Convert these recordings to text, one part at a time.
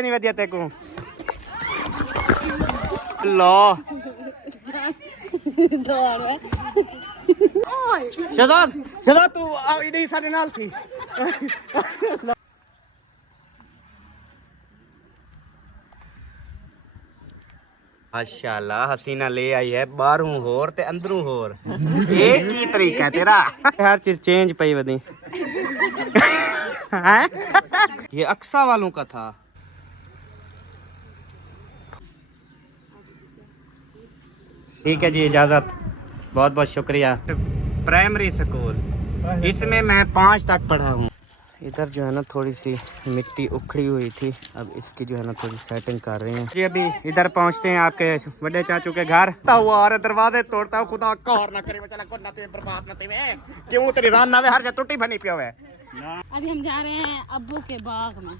नहीं वधिया ते को लो शहजाद तू इधर सारे नाल थी माशाल्लाह हसीना ले आई है बाहरों होर ते अंदरों होर एक ही तरीका है तेरा हर चीज चेंज पई वदी ये अक्सा वालों का था। ठीक है जी इजाजत बहुत बहुत शुक्रिया। प्राइमरी स्कूल इसमें मैं 5 तक पढ़ा हूँ। इधर जो है ना थोड़ी सी मिट्टी उखड़ी हुई थी, अब इसकी जो है ना थोड़ी सेटिंग कर रहे हैं जी। अभी इधर पहुंचते हैं आपके बड़े चाचू के घर। और दरवाजे तोड़ता हूँ खुदा कहर ना करे बर्बाद ना तेरे क्यों तेरी रान ना हर से टूटी बनी पियो है। अभी हम जा रहे हैं अब्बू के बाग में।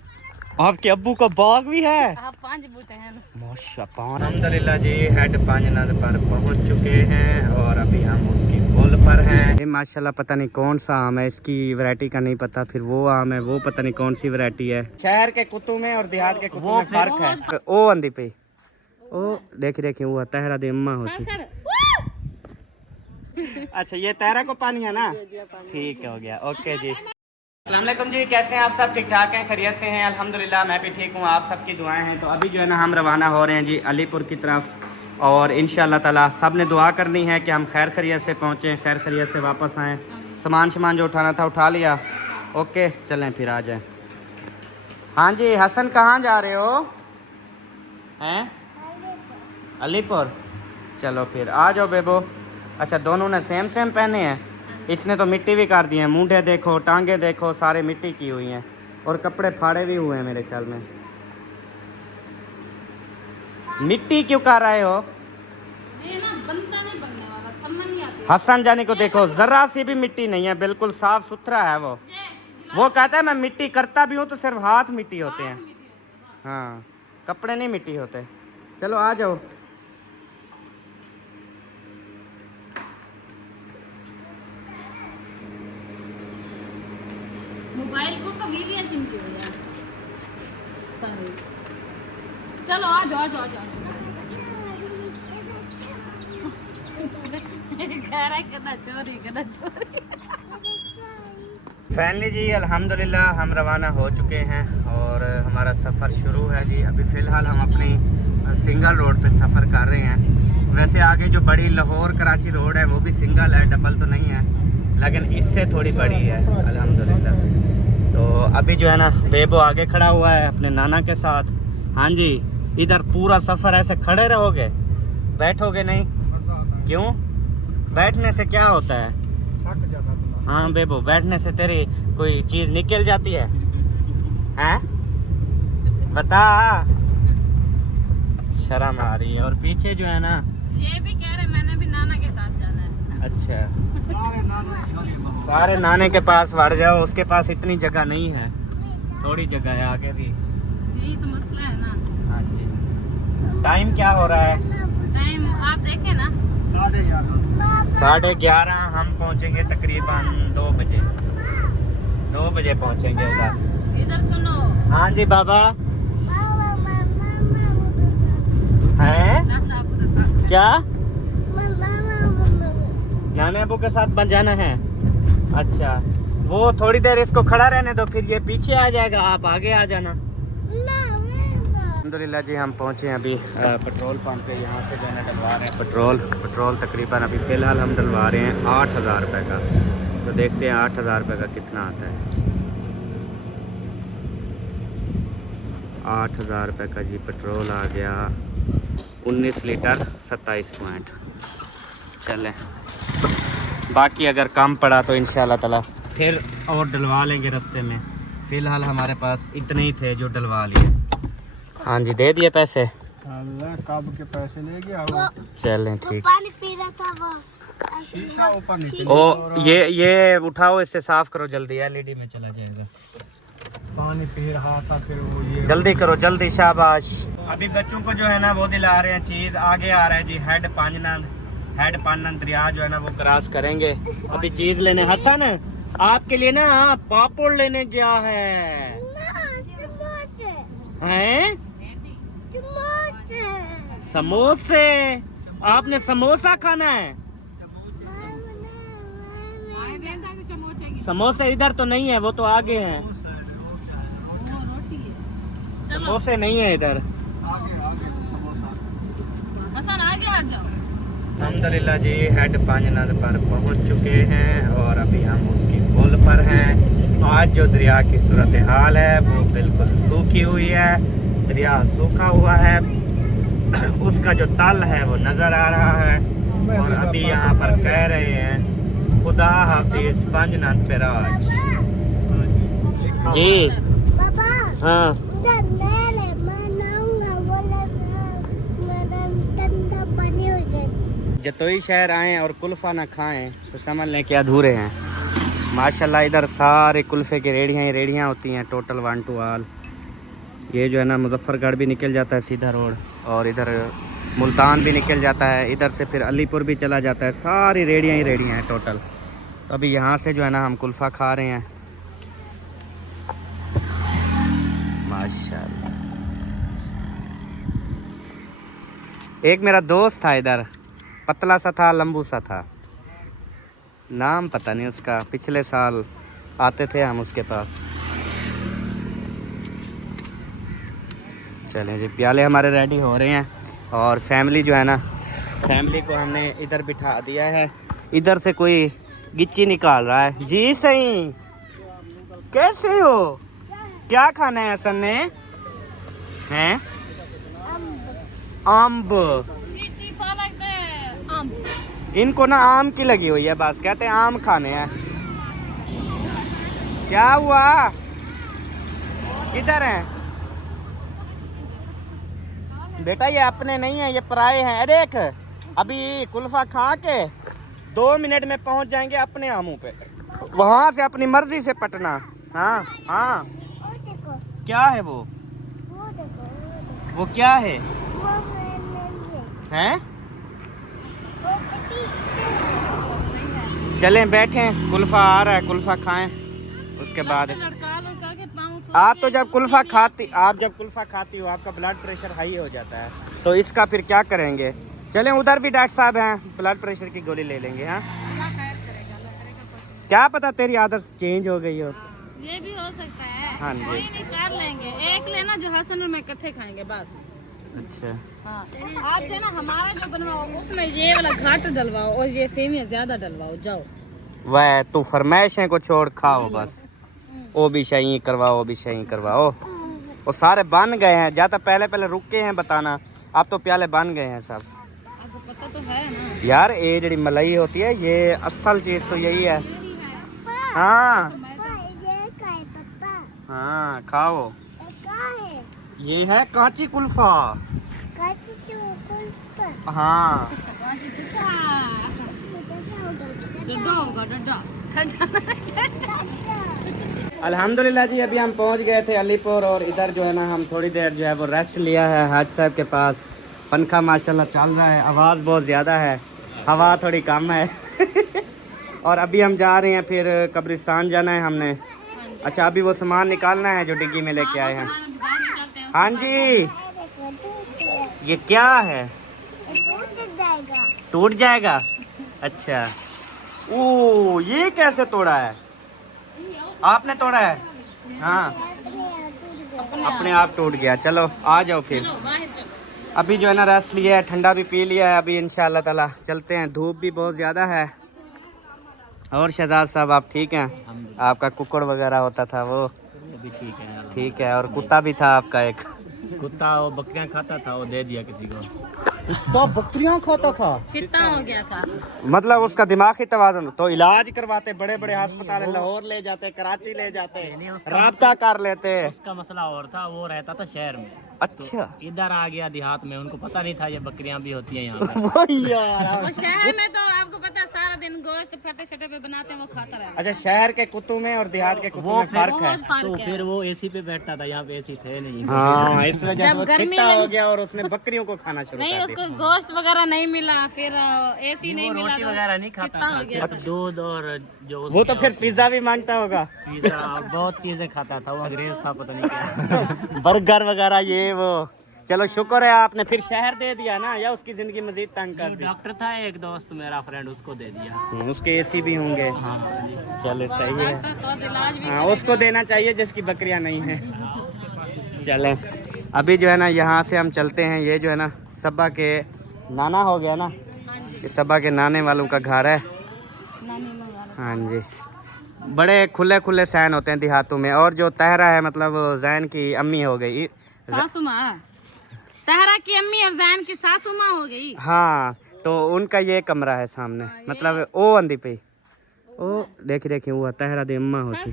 आपके अब्बू का बाग भी है? आप 5 बूटे हैं माशाअल्लाह। अल्हम्दुलिल्लाह जी हेड पांजनद पर पहुंच चुके हैं और अभी हम उसकी पुल पर हैं। ये माशाल्लाह पता नहीं कौन सा आम है, इसकी वैरायटी का नहीं पता, फिर वो आम है वो पता नहीं कौन सी वैरायटी है। शहर के कुत्तों में और देहात के कुत्तों में फर्क है। ओ अंधी पे ओ देखिए वो तहरा दे अम्मा हो सी। अच्छा ये तहरा को पानी है ना, ठीक हो गया ओके जी। अस्सलाम वालेकुम जी, कैसे हैं आप सब? ठीक ठाक हैं, खैरियत से हैं? अल्हम्दुलिल्लाह मैं भी ठीक हूँ, आप सबकी दुआएं हैं। तो अभी जो है ना हम रवाना हो रहे हैं जी अलीपुर की तरफ और इंशाअल्लाह ताला सब ने दुआ करनी है कि हम खैर खैरियत से पहुँचें, खैर खैरियत से वापस आएँ। सामान जो उठाना था उठा लिया, ओके चलें फिर आ जाएँ। हाँ जी हसन कहाँ जा रहे हो? हैं अलीपुर, चलो फिर आ जाओ बेबो। अच्छा दोनों ने सेम पहने हैं। इसने तो मिट्टी भी कर दी है, मूंढे देखो टांगे देखो सारे मिट्टी की हुई हैं और कपड़े फाड़े भी हुए हैं मेरे ख्याल में। मिट्टी क्यों कर रहे हो? ये ना बनता नहीं बनने वाला, समझ नहीं आती। हसन जानी को देखो जरा सी भी मिट्टी नहीं है, बिल्कुल साफ सुथरा है वो कहता है मैं मिट्टी करता भी हूँ तो सिर्फ हाथ मिट्टी होते हैं, हाँ कपड़े नहीं मिट्टी होते। चलो आ जाओ। मोबाइल को कभी भी चिमटी हो यार सारे। चलो आ जाओ चोरी। फैमिली जी अल्हम्दुलिल्लाह हम रवाना हो चुके हैं और हमारा सफ़र शुरू है जी। अभी फ़िलहाल हम अपनी सिंगल रोड पे सफ़र कर रहे हैं। वैसे आगे जो बड़ी लाहौर कराची रोड है वो भी सिंगल है, डबल तो नहीं है, लेकिन इससे थोड़ी बड़ी है अल्हम्दुलिल्लाह। तो अभी जो है ना बेबो आगे खड़ा हुआ है अपने नाना के साथ। हाँ जी इधर पूरा सफ़र ऐसे खड़े रहोगे, बैठोगे नहीं? क्यों? बैठने से क्या होता है? हाँ बेबो बैठने से तेरी कोई चीज़ निकल जाती है हैं? बता, शर्म आ रही है। और पीछे जो है ना ये भी कह रहे मैंने भी नाना के साथ जाना है। अच्छा सारे नाने के पास बढ़ जाओ, उसके पास इतनी जगह नहीं है, थोड़ी जगह है आगे भी। यही तो मसला है ना। हाँ जी टाइम क्या हो रहा है? टाइम आप देखे ना 11:30। हम पहुंचेंगे तकरीबन 2 बजे। 2 बजे पहुंचेंगे उधर। इधर सुनो। हाँ जी बाबा है क्या? नाने अबू के साथ बन जाना है। अच्छा वो थोड़ी देर इसको खड़ा रहने दो, फिर ये पीछे आ जाएगा, आप आगे आ जाना। अल्हम्दुलिल्लाह जी हम पहुँचे हैं अभी पेट्रोल पंप पे। यहाँ से जो है डलवा रहे हैं पेट्रोल तकरीबन अभी फ़िलहाल हम डलवा रहे हैं 8000 रुपये का। तो देखते हैं 8000 रुपये का कितना आता है। 8000 रुपये का जी पेट्रोल आ गया। 19 लीटर 27 पॉइंट। चलें बाकी अगर कम पड़ा तो इंशाल्लाह ताला फिर और डलवा लेंगे रास्ते में। फ़िलहाल हमारे पास इतने ही थे जो डलवा लिए। हाँ जी दे दिए पैसे। कब के पैसे ले गया? चलें ठीक। पानी पी रहा था वो शीशा ऊपर नीचे। ओ ये उठाओ, इससे साफ करो जल्दी, एलईडी में चला जाएगा। पानी पी रहा था फिर वो ये जल्दी करो जल्दी, शाबाश। अभी बच्चों को जो है ना वो दिला रहे हैं चीज़। आगे आ रहा है जी हेड पांजनद दरिया जो है ना वो क्रॉस करेंगे। अभी चीज़ लेने हसन आपके लिए ना पापड़ लेने गया है। हैं? समोसे समोसे। आपने समोसा खाना है? समोसे इधर तो नहीं है, वो तो आगे हैं। समोसे नहीं है इधर। अल्हम्दुलिल्लाह जी, हेड पांजनद पर पहुंच चुके हैं और अभी हम उसकी पुल पर हैं। आज जो दरिया की सूरत हाल है वो बिल्कुल सूखी हुई है, दरिया सूखा हुआ है, उसका जो तल है वो नज़र आ रहा है। और अभी यहाँ पर कह रहे हैं खुदा हाफिज पांजनद पे राज। जी पापा हाँ। उधर महल है, मैं नहाऊंगा, बोला ठंडा पानी हो गया। जतोई शहर आएँ और कुल्फ़ा ना खाएं तो समझ लें कि अधूरे हैं। माशाल्लाह इधर सारे कुल्फ़े की रेड़ियाँ ही रेड़ियाँ होती हैं, टोटल 1 to ऑल। ये जो है ना मुजफ्फरगढ़ भी निकल जाता है सीधा रोड, और इधर मुल्तान भी निकल जाता है, इधर से फिर अलीपुर भी चला जाता है। सारी रेड़ियाँ ही रेड़ियाँ हैं टोटल। तो अभी यहाँ से जो है ना हम कुल्फ़ा खा रहे हैं। माशाल्लाह। एक मेरा दोस्त था इधर, पतला सा था, लंबू सा था, नाम पता नहीं उसका। पिछले साल आते थे हम उसके पास। चलें जी, प्याले हमारे रेडी हो रहे हैं और फैमिली जो है ना, फैमिली को हमने इधर बिठा दिया है। इधर से कोई गिच्ची निकाल रहा है। जी सही, कैसे हो? क्या खाना है हसन ने? हैं? अम्ब। इनको ना आम की लगी हुई है, बस कहते हैं आम खाने हैं। क्या हुआ? किधर हैं बेटा? ये अपने नहीं है, ये पराए हैं। अरे देख, अभी कुल्फा खा के 2 मिनट में पहुंच जाएंगे अपने आमों पे। वहां से अपनी मर्जी से पटना। हाँ हाँ। वो देखो, क्या है वो? वो देखो, वो क्या है? वो मैंने हैं? वो कितनी चलें बैठें, कुल्फा आ रहा है, कुल्फा खाएं उसके बाद। आप तो जब कुल्फा खाती हो आपका ब्लड प्रेशर हाई हो जाता है, तो इसका फिर क्या करेंगे? चलें, उधर भी डॉक्टर साहब हैं, ब्लड प्रेशर की गोली ले लेंगे। हाँ, क्या पता तेरी आदत चेंज हो गई हो। ये भी हो सकता है। हाँ जी। कोई नहीं, कर लेंगे। एक लेना जो हसन और मैं इकट्ठे खाएंगे बस। अच्छा, हाँ। आप जो ना हमारा जो बनवाओ उसमें ये वाला घाट डलवाओ और ये सेवियां ज्यादा डलवाओ। जाओ, वह तू फरमाइशें को छोड़ खाओ बस। वो भी सही करवाओ, वो भी सही करवाओ। वो सारे बन गए हैं, ज्यादा पहले रुके हैं बताना, अब तो प्याले बन गए हैं सब। आपको पता तो है ना यार ये जड़ी मलाई होती है, ये असल चीज तो यही है। हाँ पापा, ये क्या है पापा? हाँ, खाओ। ये क्या है? ये है कांची कुल्फा। काची चुकुल हाँ, डड्डा होगा, डड्डा। अल्हम्दुलिल्लाह जी, अभी हम पहुंच गए थे अलीपुर और इधर जो है ना हम थोड़ी देर जो है वो रेस्ट लिया है हाज साहब के पास। पंखा माशाल्लाह चल रहा है, आवाज़ बहुत ज़्यादा है, हवा थोड़ी कम है। और अभी हम जा रहे हैं, फिर कब्रिस्तान जाना है हमने। अच्छा, अभी वो सामान निकालना है जो डिग्गी में लेके आए हैं। हाँ जी, ये क्या है? टूट जाएगा। टूट जाएगा? अच्छा। ओ, ये कैसे तोड़ा है? आपने तोड़ा है? हाँ, अपने आप टूट गया। चलो आ जाओ फिर। अभी जो है ना रेस्ट लिया है, ठंडा भी पी लिया है, अभी इंशाल्लाह ताला चलते हैं। धूप भी बहुत ज़्यादा है। और शहजाद साहब आप ठीक हैं? आपका कुकड़ वगैरह होता था वो भी ठीक है। ठीक है, और कुत्ता भी था आपका एक? कुत्ता वो बकरियां खाता था, वो दे दिया किसी को। तो बकरियां खाता था? चिट्टा हो गया था। मतलब उसका दिमागी तवाज़ुन। तो इलाज करवाते, बड़े बड़े अस्पताल लाहौर ले जाते, कराची ले जाते, राब्ता कर लेते। उसका मसला और था, वो रहता था शहर में। अच्छा। तो इधर आ गया देहात में, उनको पता नहीं था ये बकरियां भी होती हैं यहाँ पे। वही यार। वो शहर में तो आपको पता है सारा दिन गोश्त फटे शटे पे बनाते हैं, वो खाता रहा। अच्छा, शहर के कुत्तों में और देहात के कुत्तों में फर्क है। तो फिर वो एसी पे बैठता था, यहाँ पे एसी थे नहीं। हाँ, इस वजह से जब वो गर्मी चिट्टा हो लगी- गया और उसने बकरियों को खाना शुरू नहीं, कर उसको उसको गोश्त वगैरह नहीं मिला, फिर ऐसी नहीं वो मिला रोटी तो वगैरह नहीं खाता चित्ता हो था, गया सिर्फ दूध और जो वो तो फिर पिज्जा भी मांगता होगा, पिज्जा और बहुत चीजें खाता था। वो अंग्रेज था, पता नहीं क्या। बर्गर वगैरह ये वो। चलो शुक्र है आपने फिर शहर दे दिया ना, या उसकी जिंदगी मजीद तंग कर दी? डॉक्टर था एक दोस्त मेरा फ्रेंड, उसको दे दिया। उसके एसी भी होंगे। हाँ जी। चलो सही है। डॉक्टर तो इलाज भी हाँ उसको देना चाहिए जिसकी बकरियां नहीं है। चलें अभी जो है ना यहाँ से हम चलते हैं। ये जो है ना सबा के नाना हो गया ना, ये सबा के नाने वालों का घर है। नानी मंगा हाँ जी, बड़े खुले खुले सहन होते हैं देहातों में। और जो तहरा है मतलब जैन की अम्मी हो गई, सासू माँ, तहरा की अम्मी और जैन की सासू माँ हो गई। हाँ तो उनका ये कमरा है सामने, मतलब ओ अंधी पे ओ देखी हुआ तहरा दे अम्मा हो सी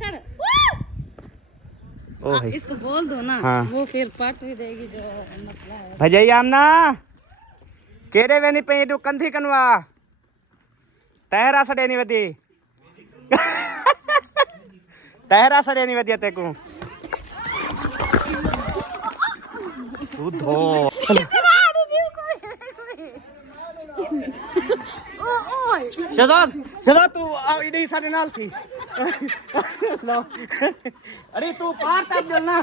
ओ है। इसको बोल दो ना, हाँ। वो फिर पट भी देगी जो मसला है। भजई आमना केड़े वेनी पे डू कंधी कनवा तहरा सड़े नहीं वधी तहरा सड़े नहीं वधी तेकू तू धो शहजाद शहजाद तू इडी साडे नाल थी लो अरे तू पार तक बोल ना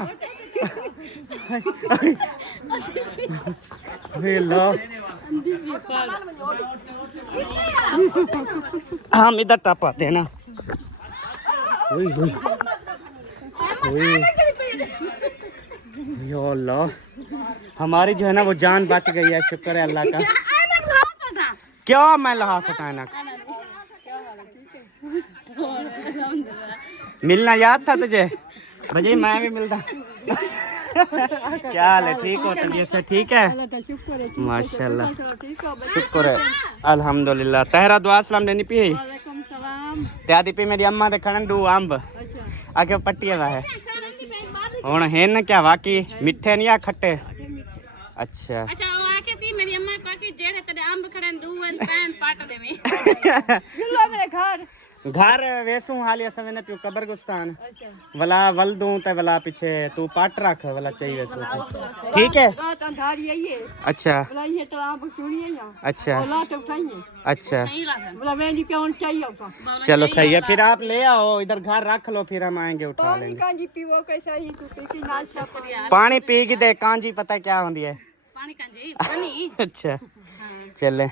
अरे लो हम इधर टपाते हैं ना। ओए ओए ओए यो अल्लाह, हमारी जो है ना वो जान बच गई है, शुक्र है अल्लाह का। क्या मैं लहा सटाना मिलना याद था तुझे भजी, मैं भी मिलता। क्या हाल है, ठीक हो, तबीयत से ठीक है? माशाल्लाह शुक्र है अल्हम्दुलिल्लाह। तहरा दुआ सलाम देनी पी त्यादी पी मेरी अम्मा दे खड़न दू अंब आगे पट्टी दा है हुन हेन क्या वाकई मिठे नहीं या खट्टे? अच्छा अच्छा वो आके सी मेरी अम्मा पाटी जेड़े तेरे अंब खड़े दूवन पैन पाट देवे घर वेसू हालिया सवेने पियो कब्रगुस्तान वला वल दूं ते वला पीछे तू पाट रख वला चाहिए वेसू से, ठीक है? अच्छा अच्छा अच्छा चलो सही है, फिर आप ले आओ इधर घर रख लो, फिर हम आएंगे उठा लेंगे। पानी पी के दे कांजी पता क्या होती है? पानी कांजी पानी। अच्छा चले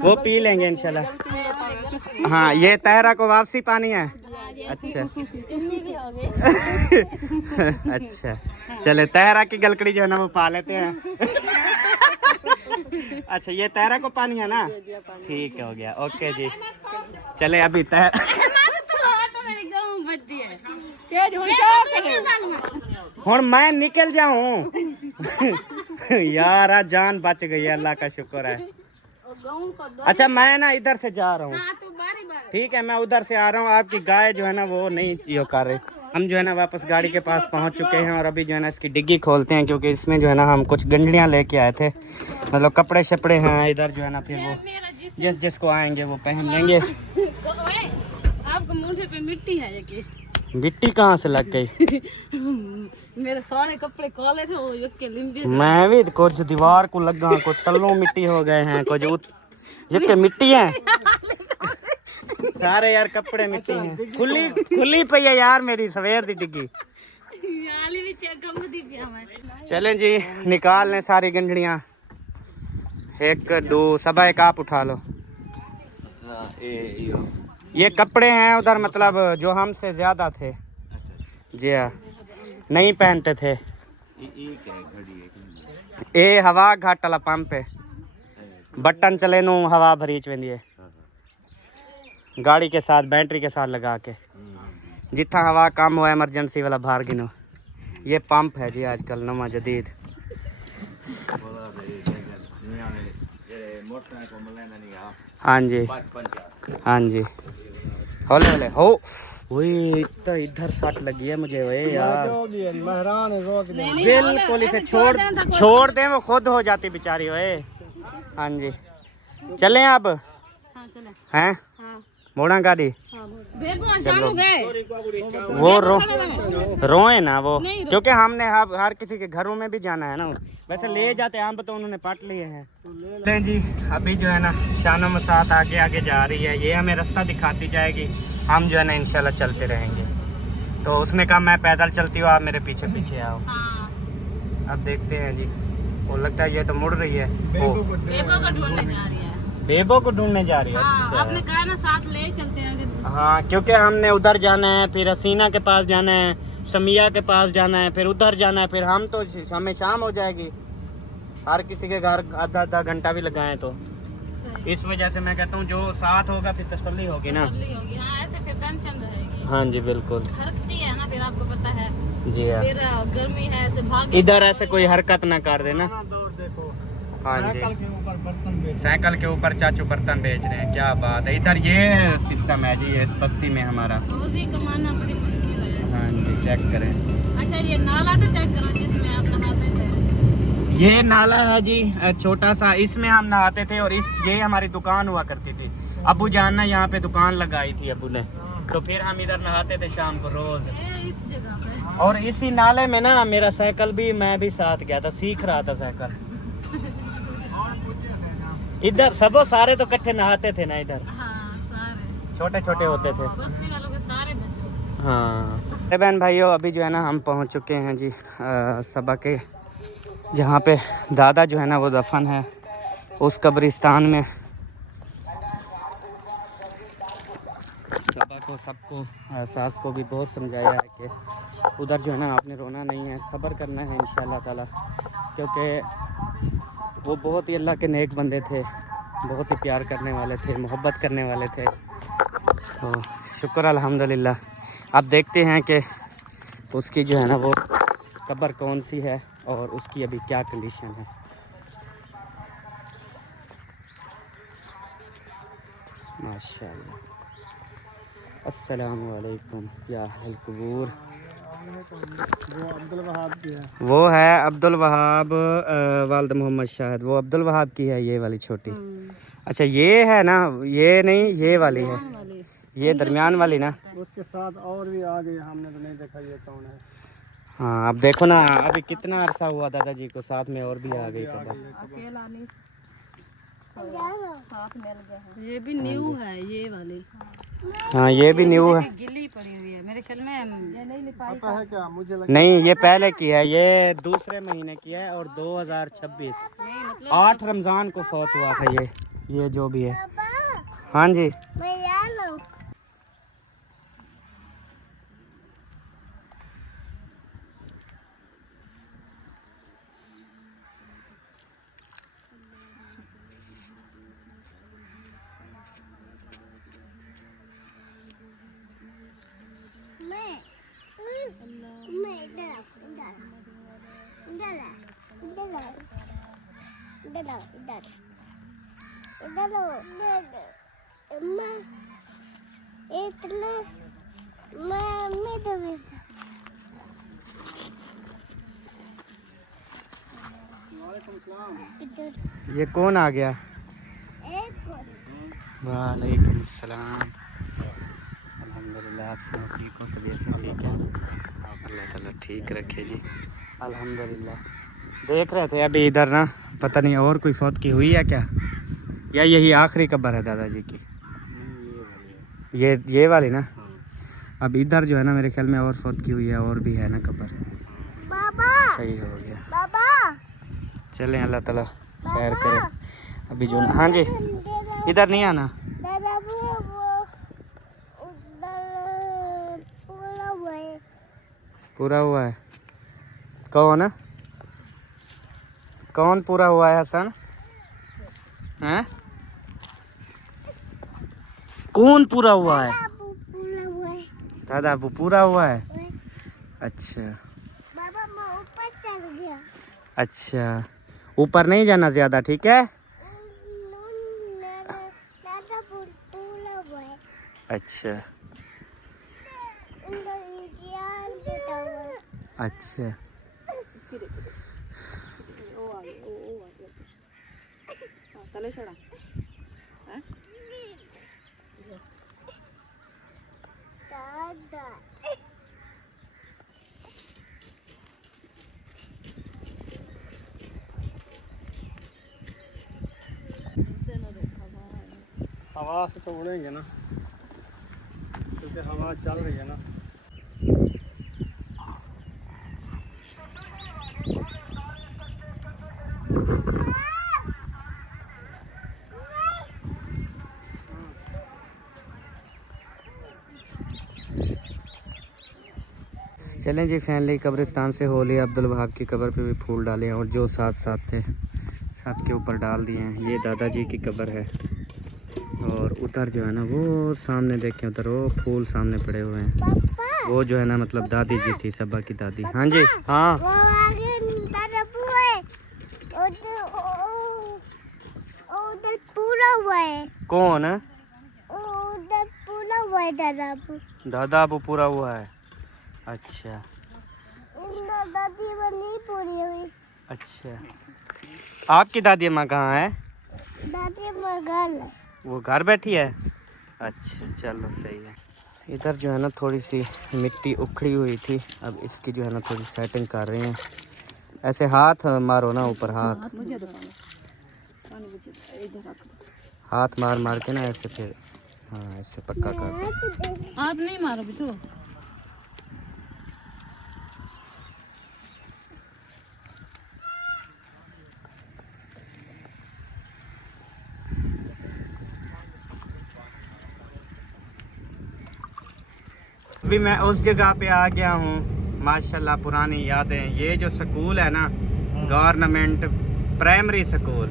वो पी लेंगे इंशाल्लाह। हाँ ये तहरा को वापसी पानी है। अच्छा चुन्नी भी हो गई। अच्छा चले तहरा की गलकड़ी जो है ना वो पा लेते हैं। अच्छा ये तहरा को पानी है ना, ठीक है हो गया, ओके जी। चले अभी हूँ मैं निकल जाऊँ यार आज जान बच गई है, अल्लाह का शुक्र है। अच्छा मैं ना इधर से जा रहा हूँ, ठीक है मैं उधर से आ रहा हूँ। आपकी गाय जो है ना वो नहीं यो कर रही। हम जो है ना वापस गाड़ी के पास पहुँच चुके हैं और अभी जो है ना इसकी डिग्गी खोलते हैं, क्योंकि इसमें जो है ना हम कुछ गंडलियाँ लेके आए थे, मतलब कपड़े शपड़े हैं इधर जो है ना, फिर वो जिसको आएंगे वो पहन लेंगे। आपको मुंह पे मिट्टी है ये, मिट्टी कहाँ से लग गई? मेरे सारे कपड़े काले थे, वो के लिंबे मैं भी कुछ दीवार को लगा, कुछ तल्लों मिट्टी हो गए हैं, कुछ जितने मिट्टी है सारे यार कपड़े मिट्टी हैं। खुली पई है यार मेरी सवेर दी डिग्गी। चलें जी निकाल लें सारी गंढड़ियाँ, एक दो सबा एक आप उठा लो। ये कपड़े हैं उधर मतलब जो हमसे ज्यादा थे जी हाँ नहीं पहनते थे। ये हवा घाट वाला पंप है, बटन चले नू हवा भरीच वेंदी है गाड़ी के साथ बैटरी के साथ लगा के, जितना हवा कम हो इमरजेंसी वाला बाहर गिनो। ये पंप है जी आजकल नवा जदीद। हाँ जी हाँ जी होले होले हो वही तो इधर सट लगी है मुझे वे यार, मेहरान है रोज बिल्कुल इसे छोड़ दें वो खुद हो जाती बेचारी वे। हाँ जी चलें अब हाँ चले हैं हाँ मोड़ा गाड़ी देखो चालू गए वो रोए ना वो, नहीं रो- क्योंकि हमने हर किसी के घरों में भी जाना है ना। वैसे ले जाते आम तो उन्होंने पाट लिए हैं। ले जी, अभी जो है ना शानो में साथ आगे आगे जा रही है, ये हमें रास्ता दिखाती जाएगी, हम जो है ना इंशाल्लाह चलते रहेंगे। तो उसने कहा मैं पैदल चलती हूँ, आप मेरे पीछे पीछे आओ। हाँ अब देखते हैं जी, वो लगता है ये तो मुड़ रही है, बेबो को ढूंढने जा रही है। बेबो को ढूंढने जा रही है। हाँ अच्छा आपने कहा ना साथ ले चलते हैं कि हाँ, क्योंकि हमने उधर जाना है, फिर हसीना के पास जाना है, समिया के पास जाना है, फिर उधर जाना है, फिर हम तो हमें शाम हो जाएगी। हर किसी के घर आधा आधा घंटा भी लगाएं तो सही इस वजह से मैं कहता हूँ जो साथ होगा फिर तसल्ली होगी ना। तसल्ली होगी। हाँ ऐसे फिर टेंशन रहेगी। हाँ जी बिल्कुल हरकती है ना, फिर आपको पता है, जी हाँ। फिर गर्मी है ऐसे भागे इधर ऐसे कोई हरकत ना कर देना। दौर देखो, हाँ साइकिल जी, के ऊपर बर्तन बेच साइकिल के ऊपर चाचू बर्तन बेच रहे हैं, क्या बात है। इधर ये सिस्टम है जी, इस बस्ती में हमारा। रोजी कमाना बड़ी मुश्किल है। हाँ जी, चेक करें। अच्छा ये नाला तो चेक करो जिसमें आप नहाते थे। ये नाला है जी छोटा सा, इसमें हम नहाते थे और ये हमारी दुकान हुआ करती थी। अबू जान ना यहाँ पे दुकान लगाई थी अबू ने, तो फिर हम इधर नहाते थे शाम को रोज। ये इस जगह पे और इसी नाले में ना मेरा साइकिल भी, मैं भी साथ गया था, सीख रहा था साइकिल। इधर सब सारे तो इकट्ठे नहाते थे ना इधर, हाँ सारे छोटे छोटे होते थे। बस्ती वालों के सारे बच्चों। हाँ बहन भाइयों, अभी जो है ना हम पहुंच चुके हैं जी सबा के, जहाँ पे दादा जो है ना वो दफन है, उस कब्रिस्तान में। सबा को, सबको, सास को भी बहुत समझाया है कि उधर जो है ना आपने रोना नहीं है, सब्र करना है इंशाल्लाह ताला, क्योंकि वो बहुत ही अल्लाह के नेक बंदे थे, बहुत ही प्यार करने वाले थे, मोहब्बत करने वाले थे। तो शुक्र अल्हम्दुलिल्लाह। अब देखते हैं कि उसकी जो है ना वो कब्र कौन सी है और उसकी अभी क्या कंडीशन है। माशाअल्लाह। अस्सलामु अलैकुम या अहल कुबूर। वो अब्दुल वहाब की है। वो है अब्दुल वहाब वालिद मोहम्मद शाहिद, वो अब्दुल वहाब की है ये वाली छोटी। अच्छा ये है ना, ये नहीं ये वाली है, ये दरमियान वाली ना। उसके साथ और भी आ गए, हमने तो नहीं देखा ये कौन है। हाँ अब देखो ना, अभी कितना अरसा हुआ दादाजी को, साथ में और भी आ गई कब्र। अकेला नहीं साथ मिल गए हैं। ये भी न्यू है ये वाली। हाँ ये भी न्यू है। गिल्ली पड़ी हुई है मेरे ख्याल में, ये नहीं लिपाई पता है क्या, मुझे लगा नहीं ये पहले की है, ये दूसरे महीने की है और 2026 नहीं मतलब 8 रमज़ान को फौत हुआ था ये जो भी है। हाँ जी मैं जाना हूँ। मैं इधर आओ, इधर आओ, इधर आओ, इधर आओ, इधर आओ, इधर इधर आओ, इधर मैं इतने मैं तो इधर ये कौन आ गया? एक वालेकुम सलाम। अल्हम्दुलिल्लाह, आप सब ठीक हो, तबीयत से ठीक है? अल्लाह ताला ठीक रखे जी, अल्हम्दुलिल्लाह। देख रहे थे अभी इधर ना, पता नहीं और कोई फौत की हुई है क्या, या यही आखिरी कब्र है दादाजी की? ये वाली ना। अब इधर जो है ना मेरे ख्याल में और फौत की हुई है, और भी है ना कब्र। बाबा सही हो गया, बाबा चलें अल्लाह ताला खैर करे। अभी जो, हाँ जी इधर नहीं आना। दादा वो उधर पूरा हुआ है। पूरा हुआ है? कौन है, कौन पूरा हुआ है हसन? हैं कौन पूरा हुआ है? बाबू पूरा हुआ है। दादा वो पूरा हुआ है। ओए, अच्छा बाबा मैं ऊपर चढ़ गया। अच्छा, ऊपर नहीं जाना ज्यादा, ठीक है? दादा पूरा हुआ है। अच्छा उनका इम्तिहान बेटा हुआ है। अच्छा दादा हवा से तो उड़ेंगे ना, क्योंकि हवा चल रही है ना। चलें जी फैमिली, कब्रिस्तान से हो लिया, अब्दुल वहाब की कब्र पे भी फूल डाले हैं और जो साथ साथ थे सबके ऊपर डाल दिए हैं। ये दादाजी की कब्र है और उधर जो है ना वो सामने देखें, उधर वो फूल सामने पड़े हुए हैं। पापा वो जो है ना मतलब दादी जी थी, सबा की दादी। हाँ जी हाँ। वो आगे दादा है उधर पूरा हुआ है। कौन है? उधर पूरा हुआ है दादा दादा अबू पूरा हुआ है। अच्छा दादी वो नहीं पूरी हुई। अच्छा, आपकी दादी माँ कहाँ है? दादी मगल है। वो घर बैठी है। अच्छा चलो सही है। इधर जो है ना थोड़ी सी मिट्टी उखड़ी हुई थी, अब इसकी जो है ना थोड़ी सेटिंग कर रहे हैं। ऐसे हाथ मारो ना ऊपर, हाथ मार मार के ना ऐसे, फिर हाँ ऐसे पक्का कर दो। आप नहीं मारो भी तो। अभी मैं उस जगह पे आ गया हूँ, माशाल्लाह पुरानी यादें। ये जो स्कूल है ना, गवर्नमेंट प्राइमरी स्कूल,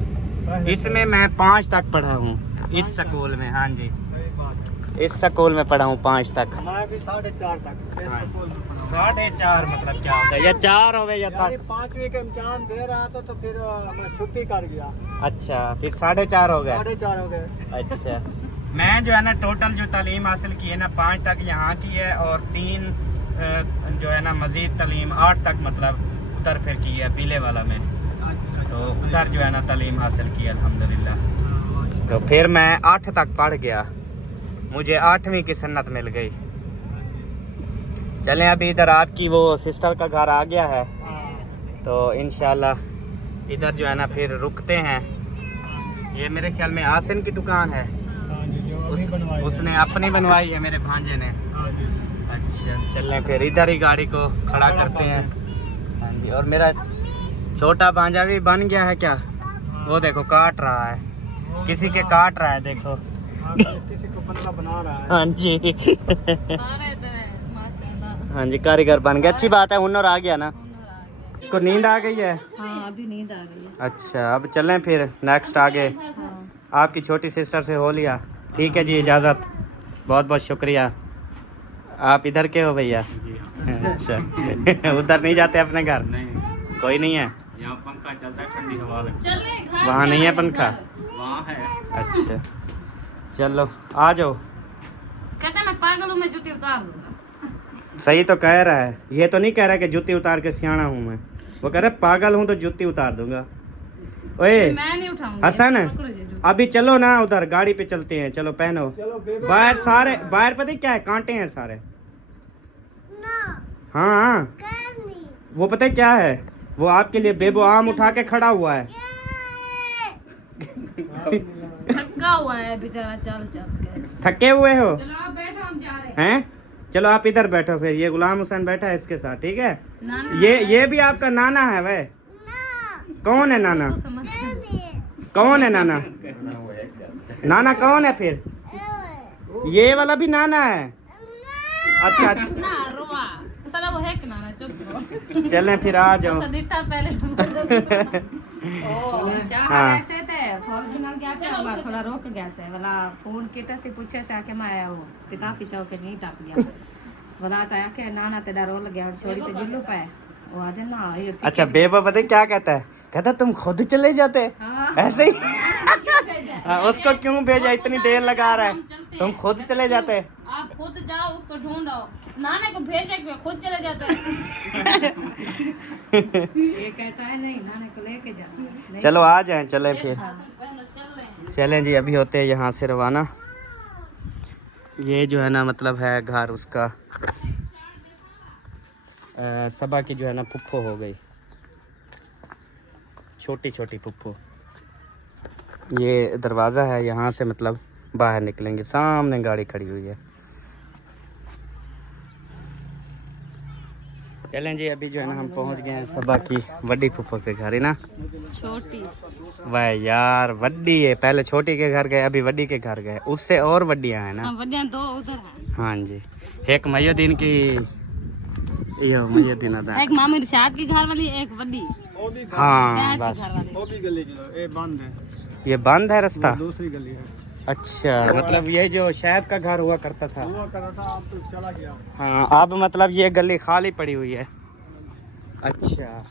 इसमें मैं 5 तक पढ़ा हूँ इस स्कूल में। हाँ जी, सही बात है। इस स्कूल में पढ़ा हूँ 5 तक। मैं भी 4.5 तक इस स्कूल में पढ़ा। 4.5 मतलब क्या होता है? या 4 हो गए या 7? 5वीं का इम्तिहान दे रहा था तो फिर मैं छुट्टी कर गया। अच्छा, फिर 4.5 हो गए। 4.5 हो गए। अच्छा, मैं जो है ना टोटल जो तालीम हासिल की है ना 5 तक यहाँ की है और 3 जो है ना मज़ीद तालीम 8 तक मतलब उधर फिर की है पीले वाला में। अच्छा, तो उधर जो है ना तालीम हासिल की अल्हम्दुलिल्लाह। तो फिर मैं 8 तक पढ़ गया, मुझे 8वीं की सन्नत मिल गई। चलें अभी इधर आपकी वो सिस्टर का घर आ गया है, तो इंशाल्लाह इधर जो है ना फिर रुकते हैं। ये मेरे ख्याल में आसिन की दुकान है, उसने अपनी बनवाई है मेरे भांजे ने। अच्छा चलें फिर इधर ही गाड़ी को खड़ा करते हैं। हाँ जी, और मेरा छोटा भांजा भी बन गया है क्या? वो देखो काट रहा है, किसी के काट रहा है देखो। किसी को बंदा बना रहा है। हाँ जी माशाल्लाह। हाँ जी, कारीगर बन गया। अच्छी बात है, हुनर आ गया ना। इसको नींद आ गई है? हाँ अभी नींद आ गई है। अच्छा, अब चलें फिर नेक्स्ट आगे। आपकी छोटी सिस्टर से हो लिया, ठीक है जी, इजाज़त। बहुत बहुत शुक्रिया। आप इधर के हो भैया? अच्छा उधर नहीं जाते अपने घर? नहीं, कोई नहीं है यहाँ, पंखा चलता है, ठंडी हवा लगती है। वहाँ नहीं है पंखा? वहाँ है। अच्छा चलो आ जाओ। कहता है मैं पागल हूँ, मैं जूती उतार दूंगा। सही तो कह रहा है, ये तो नहीं कह रहा कि जूती उतार के सियाना हूँ मैं, वो कह रहा है पागल हूँ तो जूती उतार दूंगा। ओए मैं नहीं उठाऊंगी। हसन, पकड़ो ये जूती। अभी चलो ना उधर गाड़ी पे चलते हैं, चलो पहनो। बाहर सारे बाहर पता है क्या है, कांटे हैं सारे। ना हाँ करनी वो पता है क्या है, वो आपके लिए बेबो आम उठा के खड़ा हुआ है। थका हुआ है बेचारा चल चल के। थके हुए हो? चलो आप बैठो, हम जा रहे हैं। हैं? चलो आप इधर बैठो, फिर ये गुलाम हुसैन बैठा है इसके साथ, ठीक है? नाना ये भी आपका नाना है वह? कौन है नाना? को समझ कौन है नाना? नाना कौन है फिर? ये वाला भी नाना है? अच्छा अच्छा, ना रोआ सारा वो है कि नाना चुप रहो। चलें फिर आ जाओ। सदिता पहले तो हाँ। ऐसे थे फॉर्च्यूनर गया था हमारा थोड़ा रोक गया से वाला फोन किता से पूछे से आके मैं आया हूँ पिता की चौके नहीं टाक गया वाला तो आके नाना ते डर लग गया छोड़ी तो गिल्लू पे वो आदे ना ये अच्छा बेबा पता है क्या कहता है? कहता तुम खुद चले जाते। ऐसे ही हाँ, उसको क्यों भेजा, इतनी देर लगा रहा है, तुम खुद चले जाते। आप खुद जाओ उसको ढूंढो, नाने को भेजे कि खुद चले जाते हैं। ये कहता है नहीं नाने को लेके जा चलो आ जाएं, चलें फिर। चल रहे हैं। चलें जी, अभी होते हैं यहाँ से रवाना ये जो है ना मतलब है घर उसका सबा की जो है ना पुप्पो हो गई, छोटी छोटी पुप्पो। ये दरवाज़ा है, यहाँ से मतलब बाहर निकलेंगे, सामने गाड़ी खड़ी हुई है। चलें जी, अभी जो है ना हम पहुंच गए हैं सबा की वड्डी फुफ्फो के घर है ना। छोटी वाह यार, वड्डी है, पहले छोटी के घर गए, अभी वड्डी के घर गए, उससे और वड्डियाँ हैं ना। वड्डियां दो उधर हैं। हाँ जी, एक मयुद्दीन की, ये मयुद्दीन अदा, एक मामी रिशाद की घर वाली, एक वड्डी हाँ शायद बस। की घर वाली। वो भी गली की ये बंद है, ये बंद है रास्ता। दूसरी गली है। अच्छा, मतलब ये जो शायद का घर हुआ करता था, हुआ कर रहा था, अब तो चला गया। हाँ अब मतलब ये गली खाली पड़ी हुई है। अच्छा,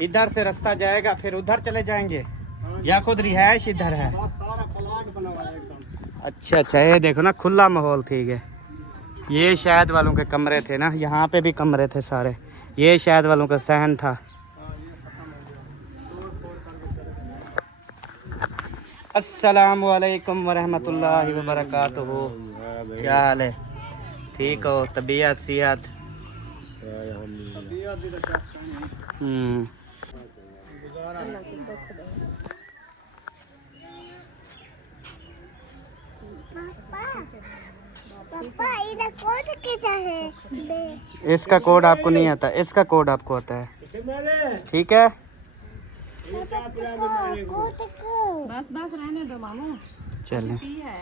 इधर से रास्ता जाएगा, फिर उधर चले जाएंगे या खुद रिहाइश इधर है? बस सारा प्लाट बना हुआ है एकदम। अच्छा अच्छा, ये देखो ना खुला माहौल, ठीक है। ये शायद वालों के कमरे थे ना, यहाँ पे भी कमरे थे सारे, ये शायद वालों का सहन था। अस्सलामु अलैकुम वरहमतुल्लाहि वबरकातुहू। क्या हाल है? ठीक हो? तबीयत सेहत? पापा इधर कोड कैसा है? इसका कोड आपको नहीं आता, इसका कोड आपको आता है, ठीक है। कोड को बस बस रहने दो मामू। चलें। पी है।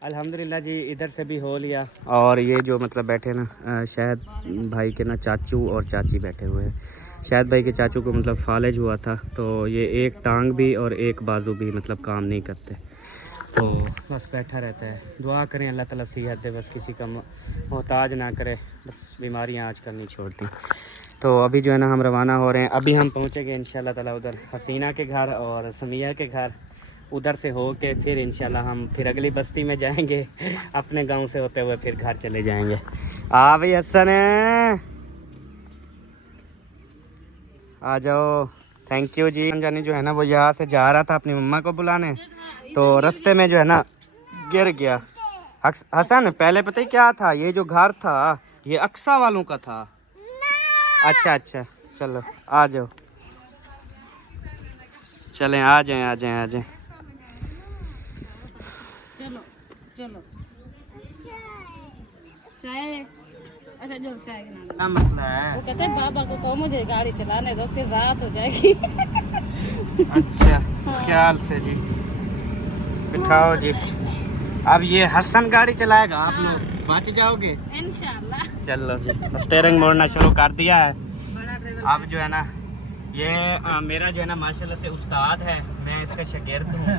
अल्हम्दुलिल्लाह जी, इधर से भी हो लिया। और ये जो मतलब बैठे ना शायद भाई के ना चाचू और चाची बैठे हुए हैं। शायद भाई के चाचू को मतलब फालिज हुआ था, तो ये एक टांग भी और एक बाजू भी मतलब काम नहीं करते, तो बस बैठा रहता है। दुआ करें अल्लाह ताला सेहत दे, बस किसी का मोहताज ना करे, बस बीमारियां आजकल नहीं छोड़ती। तो अभी जो है ना हम रवाना हो रहे हैं। अभी हम पहुँचेंगे इंशाल्लाह ताला उधर हसीना के घर और समिया के घर, उधर से हो के फिर इंशाल्लाह हम फिर अगली बस्ती में जाएंगे, अपने गांव से होते हुए फिर घर चले जाएंगे। आ भाई हसन, आ जाओ। थैंक यू जी। जानी जो है ना वो यहाँ से जा रहा था अपनी मम्मा को बुलाने, तो रास्ते में जो है ना गिर गया। हसन, पहले पता ही क्या था, ये जो घर था ये अक्सा वालों का था। अच्छा अच्छा, चलो आ जाओ, चलें, आ जाएं आ जाएं आ जाएं। चलो चलो शायद, अच्छा जो शायद ना, क्या मसला है? वो कहते हैं बाबा को कहो मुझे गाड़ी चलाने दो, फिर रात हो जाएगी। अच्छा, ख्याल से जी, बिठाओ जी। अब ये हसन गाड़ी चलाएगा, आप लोग बच जाओगे इंशाल्लाह। चलो जी, स्टीयरिंग मोड़ना शुरू कर दिया है। बड़ा ड्राइवर अब जो है ना ये मेरा जो है ना माशाल्लाह से उस्ताद है, मैं इसका शागिर्द हूँ।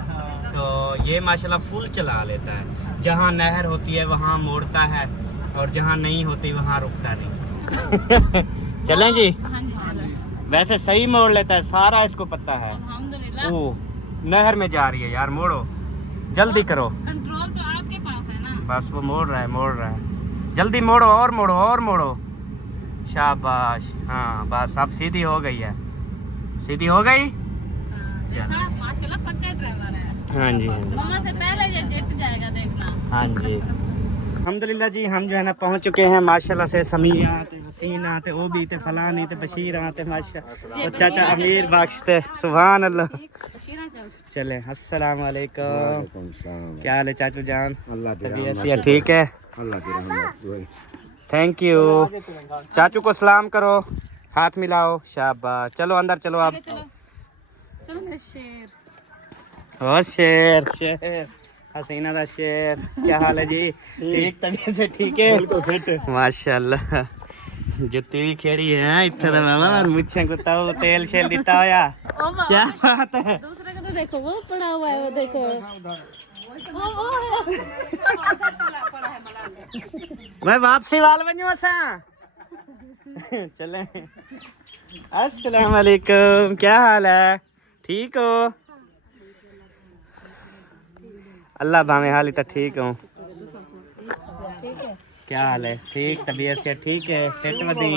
तो ये माशाल्लाह फुल चला लेता है, जहाँ नहर होती है वहाँ मोड़ता है, और जहाँ नहीं होती वहाँ रुकता नहीं। चलें जी। हाँ जी चलो। वैसे सही मोड़ लेता है, सारा इसको पता है। अल्हम्दुलिल्लाह। ओ, नहर में जा रही है यार, मोड़ो, जल्दी करो। कंट्रोल तो आपके पास है ना। बस वो मोड़ रहा है, जल्दी मोड़ो, और मोड़ो और मोड़ो, शाबाश। हाँ बस अब सीधी हो गई है, सीधी हो गई। देखा, माशाल्लाह पक्का ड्राइवर है। हाँ जी हाँ जी, मामा से पहले ये जीत जाएगा, देखना। हाँ जी। अल्हम्दुलिल्लाह जी, हम जो है ना पहुंच चुके हैं माशाल्लाह से। समीया ते हसीना ते ओबी ते फलानी ते बशीर ते माशा और चाचा अमीर बख्श ते सुभान अल्लाह। शीरा चल। चले, अस्सलाम वालेकुम। क्या हाल है चाचू जान? अल्लाह तबीयत सेहत ठीक है? अल्लाह की रहमत। Thank you. चाचू को सलाम करो, हाथ मिलाओ, शाबाश। चलो अंदर चलो आप। चलो चलो मेरे शेर। ओ शेर शेर, हसीना दा शेर। क्या हाल है जी? ठीक, तबीयत से ठीक है? बिल्कुल फिट माशाल्लाह। जुत्ती भी खेड़ी है इत्थे दा मामा, मुच्छे कुत्ताओ तेल शेल दिता होया। क्या बात है? दूसरे को तो देखो, वो पड़ा हुआ है, वो देखो वो मैं वापसी वाल बनियो असा। चले, अस्सलाम वालेकुम। क्या हाल है? ठीक हो? अल्लाह भावे हाली तो ठीक हूँ। क्या हाल है? ठीक, तबीयत से ठीक है? टिट वधी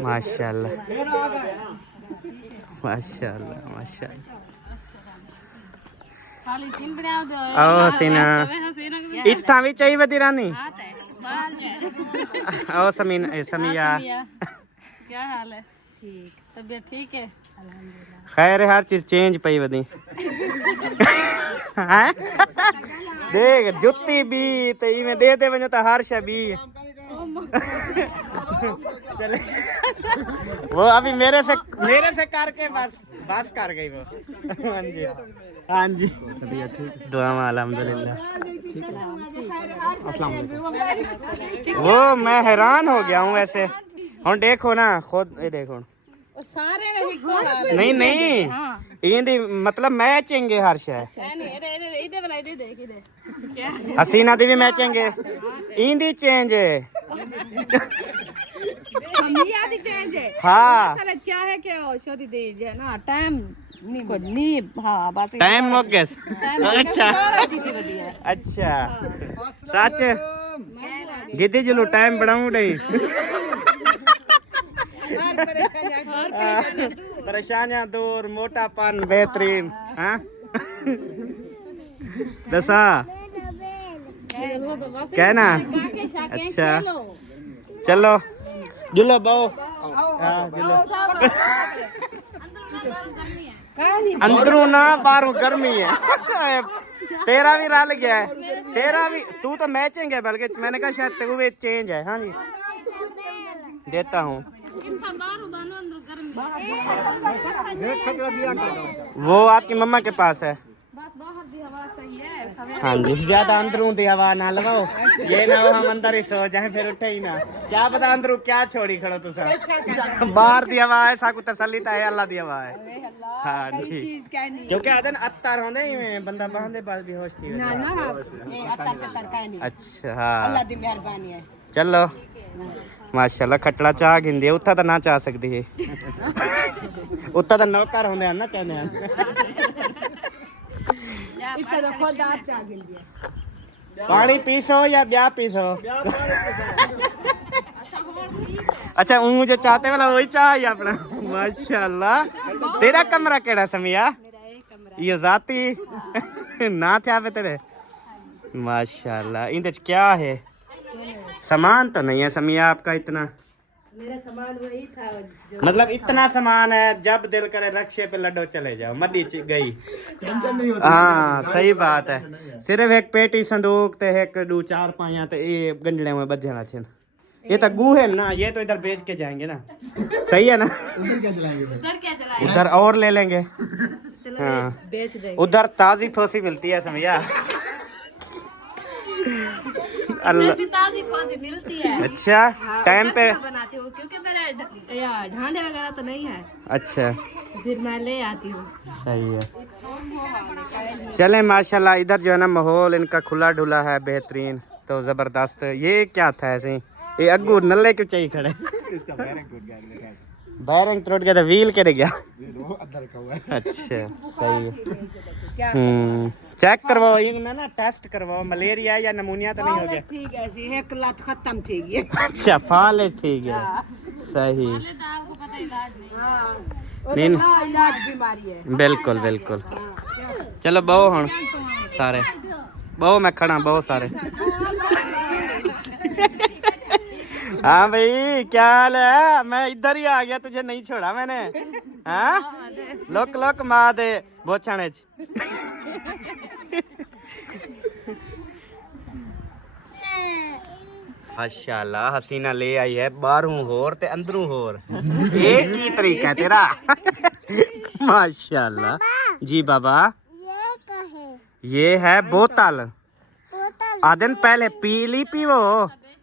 माशाल्लाह माशाल्लाह माशाल्लाह। खाली चिंबड़िया दो आओ हसीना इत्था भी चाहिए वधी रानी। आओ समिया क्या हाल है? ठीक, तबीयत ठीक है? अल्हम्दुलिल्लाह। खैर है, हर चीज चेंज पई वधी। हैं? देख जुत्ती भी तो इमे दे दे वञो त हर शय भी। चले वो अभी मेरे से करके बस कर गई वो। हाँ जी हाँ जी दुआ अल्हम्दुलिल्लाह। वो मैं हैरान हो गया हूँ ऐसे। हुन देखो ना खुद ये देखो सारे नहीं को हाल नहीं नहीं इंदी मतलब मैचेंगे हर शय। नहीं इधर वाला इधर देख इधर क्या हसीना दी भी मैचेंगे इंदी चेंज है। समिया दी चेंज है। हाँ असल क्या है कि औषधि दे जो है ना टाइम नहीं को नहीं। हाँ बस टाइम मुक गया। अच्छा दीदी बढ़िया अच्छा सच दीदी जलो टाइम बढ़ाऊं नहीं। परेशानियां दूर मोटापन बेहतरीन। हाँ दसा कहना अच्छा चलो जुलो बहु अंदरू ना बाहरों गर्मी है। तेरा भी रल गया है तेरा भी तू तो मैचिंग है बल्कि मैंने कहा शायद तेरे भी चेंज है। हाँ जी देता हूँ वो आपकी मम्मा के पास है। हाँ जी ज्यादा अंदरों दी हवा ना लगाओ ये ना हो हम अंदर ही सो जाए फिर उठे ही ना। क्या पता अंदरों क्या छोड़ी खड़ो तुसा बाहर दी हवा है साकु तसल्ली ता है अल्लाह दी हवा है। हाँ जी क्योंकि आदन अत्तर होंदे ही बंदा बांधे बाद बेहोश थी ना ना ये अत्तर से तरका नहीं। अच्छा हाँ अल्लाह दी मेहरबानी है। चलो माशाल्लाह खटला चाह गिंदी उत्था तो ना चाह सकती है उत्था तो नौकर होंदे ना चाहते हैं। इसका तो खुद आप चाह गिंदी पानी पीसो या ब्याह पीसो। अच्छा मुझे चाहते वाला वही चाहिए अपना। माशाल्लाह तेरा कमरा केड़ा समिया? ये जाती ना थे पे तेरे। माशाल्लाह इंदे च क्या है? सामान तो नहीं है समिया आपका इतना? मेरा सामान वही था जो मतलब इतना सामान है जब दिल करे रक्शे पे लड्डो चले जाओ मड्डी गई। हाँ सही बात है। सिर्फ एक पेटी संदूक ते एक दो चार पाया ते ये गंडले में बधना छन। ये तो गू है ना ये तो इधर बेच के जाएंगे ना। सही है ना उधर क्या चला उधर और ले लेंगे। हाँ बेच दे उधर ताजी फोसी मिलती है समिया। अल्लाह ताजी फौजी मिलती है। अच्छा टाइम पे बनाती हूँ क्योंकि मेरे ढांडे वगैरह तो नहीं है। अच्छा फिर मैं ले आती हूँ। सही है चले माशाल्लाह। इधर जो है ना माहौल इनका खुला डुला है बेहतरीन तो जबरदस्त। ये क्या था ऐसे ये अग्गू नल्ले क्यों चाहिए खड़े? बैरिंग टूट गया था व्हील के गया। अच्छा सही है चेक करवाओ ये ना टेस्ट करवाओ मलेरिया या नमूनिया तो नहीं हो गया? ठीक है ऐसी एक लात खत्म थी गई। अच्छा फाल ठीक है सही। नहीं इलाज बीमारी है। बिल्कुल बिल्कुल चलो बहु हुन सारे बहु मैं खड़ा बहु सारे। हाँ भाई क्या हाल है? मैं इधर ही आ गया तुझे नहीं छोड़ा मैंने। हाँ लोक लोक माँ दे बोछाने माशाल्लाह हसीना ले आई है बाहरों होर ते अंदरों होर। एक ही तरीका है तेरा। माशाल्लाह जी बाबा ये है बोतल। आधन पहले पीली पीवो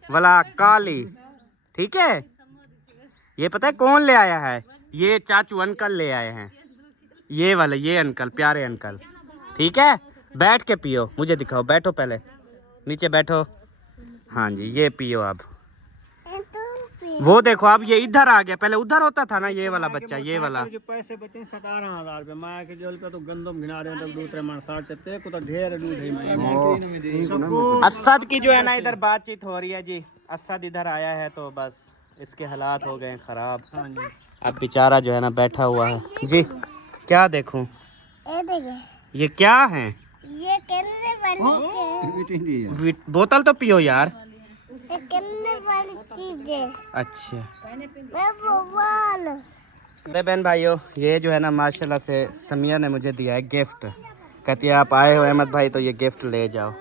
वाला काली ठीक है। ये पता है कौन ले आया है? ये चाचू अंकल ले आए हैं ये वाले ये अंकल प्यारे अंकल ठीक है। बैठ के पियो मुझे दिखाओ बैठो पहले नीचे बैठो। हाँ जी ये पियो आप वो देखो अब ये इधर आ गया, पहले उधर होता था ना ये वाला बच्चा, ये वाला। जो पैसे बचे 17,000 रुपये माँ के जेल पे तो गंदम घिना रहे हैं, दूसरे मन साठ चलते को तो ढेर दूध है सबको। असद की जो है ना इधर बातचीत हो रही है जी। असद इधर आया है तो बस इसके हालात हो गए खराब। अब बेचारा जो है ना बैठा हुआ है जी। क्या देखूं ये क्या है? ये केंद्र वाली बोतल तो पियो यार। केंद्र वाली चीज है। अच्छा मैं भगवान अरे बहन भाइयों, ये जो है ना माशाल्लाह से समिया ने मुझे दिया है गिफ्ट। कहती है आप आए हो अहमद भाई तो ये गिफ्ट ले जाओ।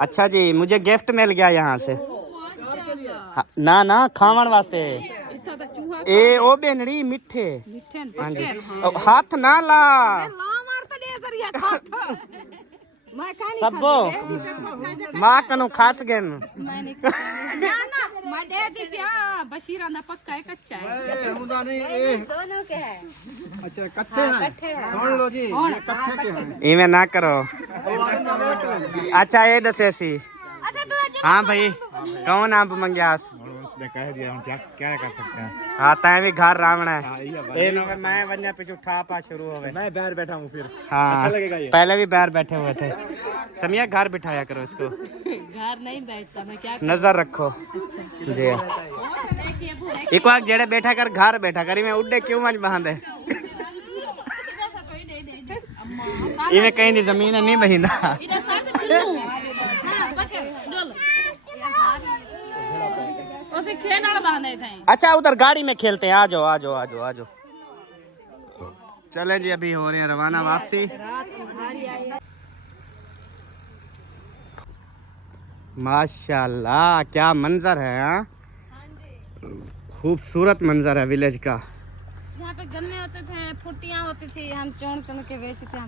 अच्छा जी, मुझे गिफ्ट मिल गया यहाँ से। ना ना खावन वास्ते ए ओ बेनड़ी मिठे। हाँ जी, हाथ ना ला सबो माँ कनु खास गए बशीरा ना पक्का है कच्चा है। दोनों के हैं। अच्छा कट्ठे हैं, सुन लो जी ये कट्ठे के हैं। इवें ना करो। अच्छा ये दसे सी। हाँ भाई कौन आप मंग्यास? उसने कह दिया हम क्या कर सकते हैं। हाँ तय भी घर रावण है। मैं वन्या पे उठा पा शुरू हो गए। मैं बाहर बैठा हूँ फिर। हाँ अच्छा लगेगा ये। पहले भी बाहर बैठे हुए थे। समिया घर बिठाया करो इसको। घर नहीं बैठता मैं क्या नजर रखो जी। एक बार जेड़े बैठा कर घर बैठा करी मैं उड्डे क्यों मच बांधे। इन्हें कहीं नहीं जमीन है नहीं बहिंदा। उसे खेल बांधे थे। अच्छा उधर गाड़ी में खेलते हैं। आ जाओ आ जाओ आ जाओ आ जाओ। चले जी अभी हो रहे हैं रवाना वापसी। माशाल्लाह क्या मंजर है। हाँ खूबसूरत मंजर है विलेज का। यहाँ पे गन्ने होते थे, फुटियाँ होती थी, हम चुन चुन के बेचते थे।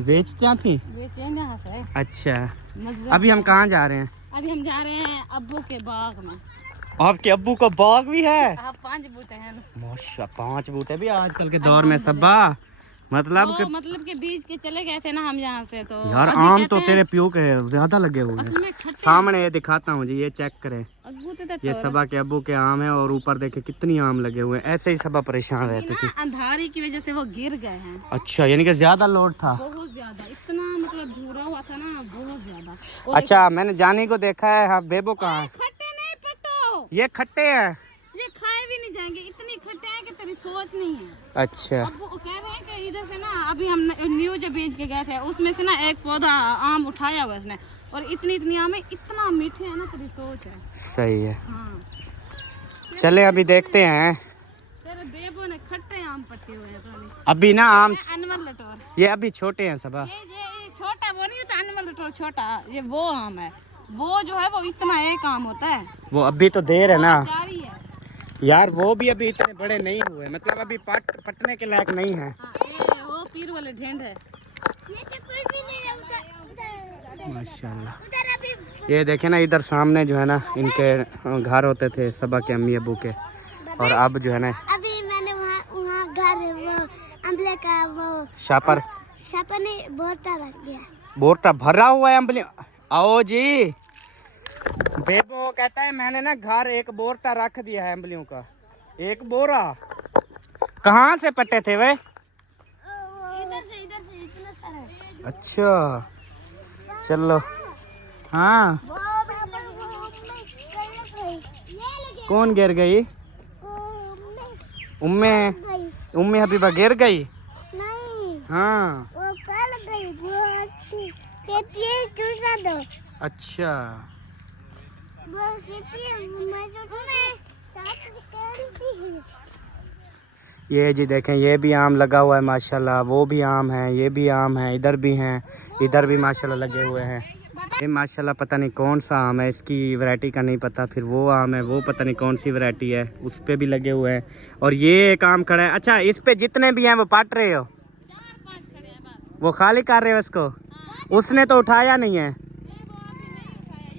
बेचते थी? बेचे यहाँ से। अच्छा अभी हम कहाँ जा रहे हैं? अभी हम जा रहे हैं अब्बू के बाग में। आपके अब्बू का बाग भी है? हाँ 5 बूटे हैं। माशा 5 बूटे भी आजकल के दौर में सब्बा मतलब के मतलब के बीज के चले गए थे ना हम यहाँ से तो यार अभी आम कहते तो हैं, तेरे प्यो के ज्यादा लगे हुए असल हैं। में खट्टे सामने ये दिखाता हूँ जी, ये चेक करें। अब्बू तो ये सबा के अब्बू के आम है और ऊपर देखे कितनी आम लगे हुए हैं। ऐसे ही सबा परेशान रहती थी। अंधारी की वजह से वो गिर गए हैं। अच्छा यानी कि ज्यादा लोड था। बहुत ज्यादा, इतना मतलब झूरा हुआ था ना, बहुत ज्यादा। अच्छा मैंने जानी को देखा है। हाँ बेबो कहाँ है? खट्टे नहीं पट्टो, ये खट्टे हैं। ये खाए भी नहीं जाएंगे, इतनी खट्टे हैं कि तेरी सोच नहीं है। अच्छा अब वो कह रहे हैं कि इधर से ना अभी हम न्यू जो बेच के गए थे उसमें से ना एक पौधा आम उठाया हुआ इसने, और इतनी इतनी आम है, इतना मीठे है ना तेरी सोच है। सही है। हाँ चले अभी देखते हैं। तेरे बेबो ने खट्टे आम पट्टे हुए हैं। तो अभी ना आम अनमल लटोर, ये अभी छोटे हैं सबा। ये छोटा वो नहीं होता, अनमल लटोर छोटा, ये वो आम है। वो जो है वो इतना एक आम होता है। वो अभी तो देर है ना चारी है। यार, वो भी अभी इतने बड़े नहीं हुए, मतलब अभी पटने के लायक नहीं है। हाँ, ये वो पीर वाले ढेंड है। माशाल्लाह। ये देखे ना इधर सामने जो है ना इनके घर होते थे सबा के अम्मी अबू के, और अब जो है ना अभी मैंने वहाँ घर वो अम्बले का वो शापर ने बोटा रख दिया। बोरटा भरा हुआ है अम्बली। आओ जी, बेबो कहता है मैंने ना घर एक बोरटा रख दिया है अम्बलियों का। एक बोरा कहाँ से पट्टे थे वे? इधर से इतना सारा। अच्छा चलो। हाँ कौन गिर गई? उम्मे उम्मे हबीबा गिर गई? नहीं, हाँ वो कल गई। वो खेती चूसा दो। अच्छा वो खेती मैं ये जी देखें, ये भी आम लगा हुआ है माशाल्लाह। वो भी आम है, ये भी आम है, इधर भी हैं, इधर भी माशाल्लाह लगे हुए हैं। ये माशाल्लाह पता नहीं कौन सा आम है, इसकी वैरायटी का नहीं पता। फिर वो आम है, वो पता नहीं कौन सी वैरायटी है, उस पे भी लगे हुए हैं। और ये एक आम खड़ा है। अच्छा, इस पे जितने भी हैं वो पाट रहे हो? 4-5 खड़े हैं बस। वो खाली कर रहे हो इसको? उसने तो उठाया नहीं है। ये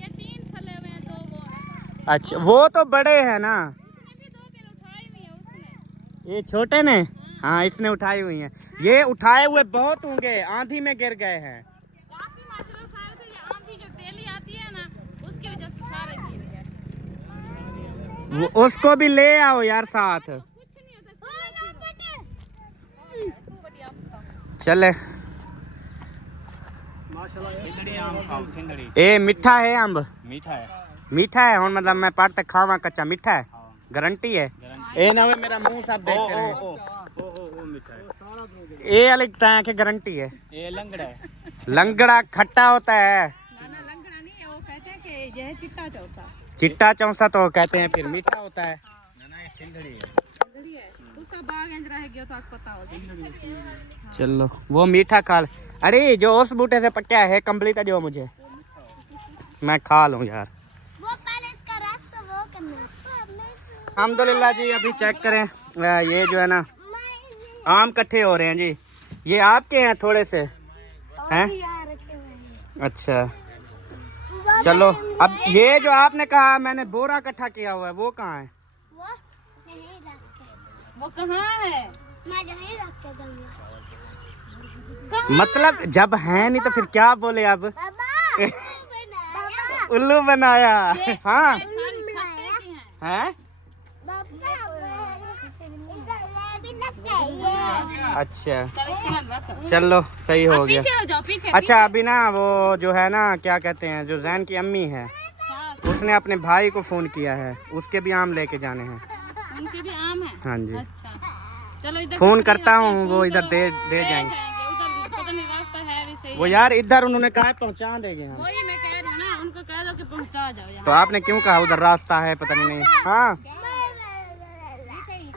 3 फले हुए हैं, 2 वो है। अच्छा, वो तो बड़े हैं ना, उसने भी 2-3 उठाई हुई है उसने। ये छोटे ने? हाँ इसने उठाई हुई हैं। ये उठाए हुए बहुत होंगे, आंधी में गिर गए हैं। काफी माशाल्लाह उठाए थे। ये आंधी जो तेली आती है ना, उसकी वजह से सारे गिर गए। उसको भी ले आओ यार साथ। चले ए मीठा है अम्ब, मीठा है। मीठा है हुन मतलब मैं पाट तक खावा कच्चा मीठा है, गारंटी है। ए ना वे मेरा मुंह सब देखते रहे। ओ मीठा है। ए वाली तरह की गारंटी है। ये लंगड़ा है। लंगड़ा खट्टा होता है, ना ना लंगड़ा नहीं है, वो कहते हैं कि यह चिट्टा चौसा। चिट्टा चौसा तो कहते हैं, फिर मीठा होता है। ना ये सिंधड़ी है। उसका बाग इंज रह गया तो आपको पता होगा। चलो वो मीठा खा। अरे जो उस बूटे से पक्का है कंप्लीट है जो मुझे, मैं खा लूँ यार। वो पहले इसका रस वो करना। अल्हम्दुलिल्लाह जी। अभी चेक करें ये जो है ना आम इकट्ठे हो रहे हैं जी। ये आपके हैं थोड़े से हैं? अच्छा चलो अब ये जो आपने कहा मैंने बोरा इकट्ठा किया हुआ है वो कहाँ है? वो नहीं रख के, वो कहाँ है? मैं यहीं रख के दूंगा। मतलब जब है नहीं तो फिर क्या बोले अब? बाबा उल्लू बनाया। हाँ है। अच्छा चलो सही हो गया। पीछे हो जाओ, पीछे। अच्छा अभी ना वो जो है ना क्या कहते हैं, जो जैन की अम्मी है उसने अपने भाई को फोन किया है, उसके भी आम लेके जाने हैं। उनके भी आम है। हाँ जी अच्छा चलो इधर फोन करता हूँ, वो इधर दे जाएंगे। उधर पता नहीं रास्ता है भी सही। वो यार इधर उन्होंने कहा पहुँचा देंगे हम। वही मैं कह रही हूँ ना, उनको कह दो कि पहुँचा जाओ यहाँ। तो आपने क्यों कहा उधर रास्ता है पता नहीं? हाँ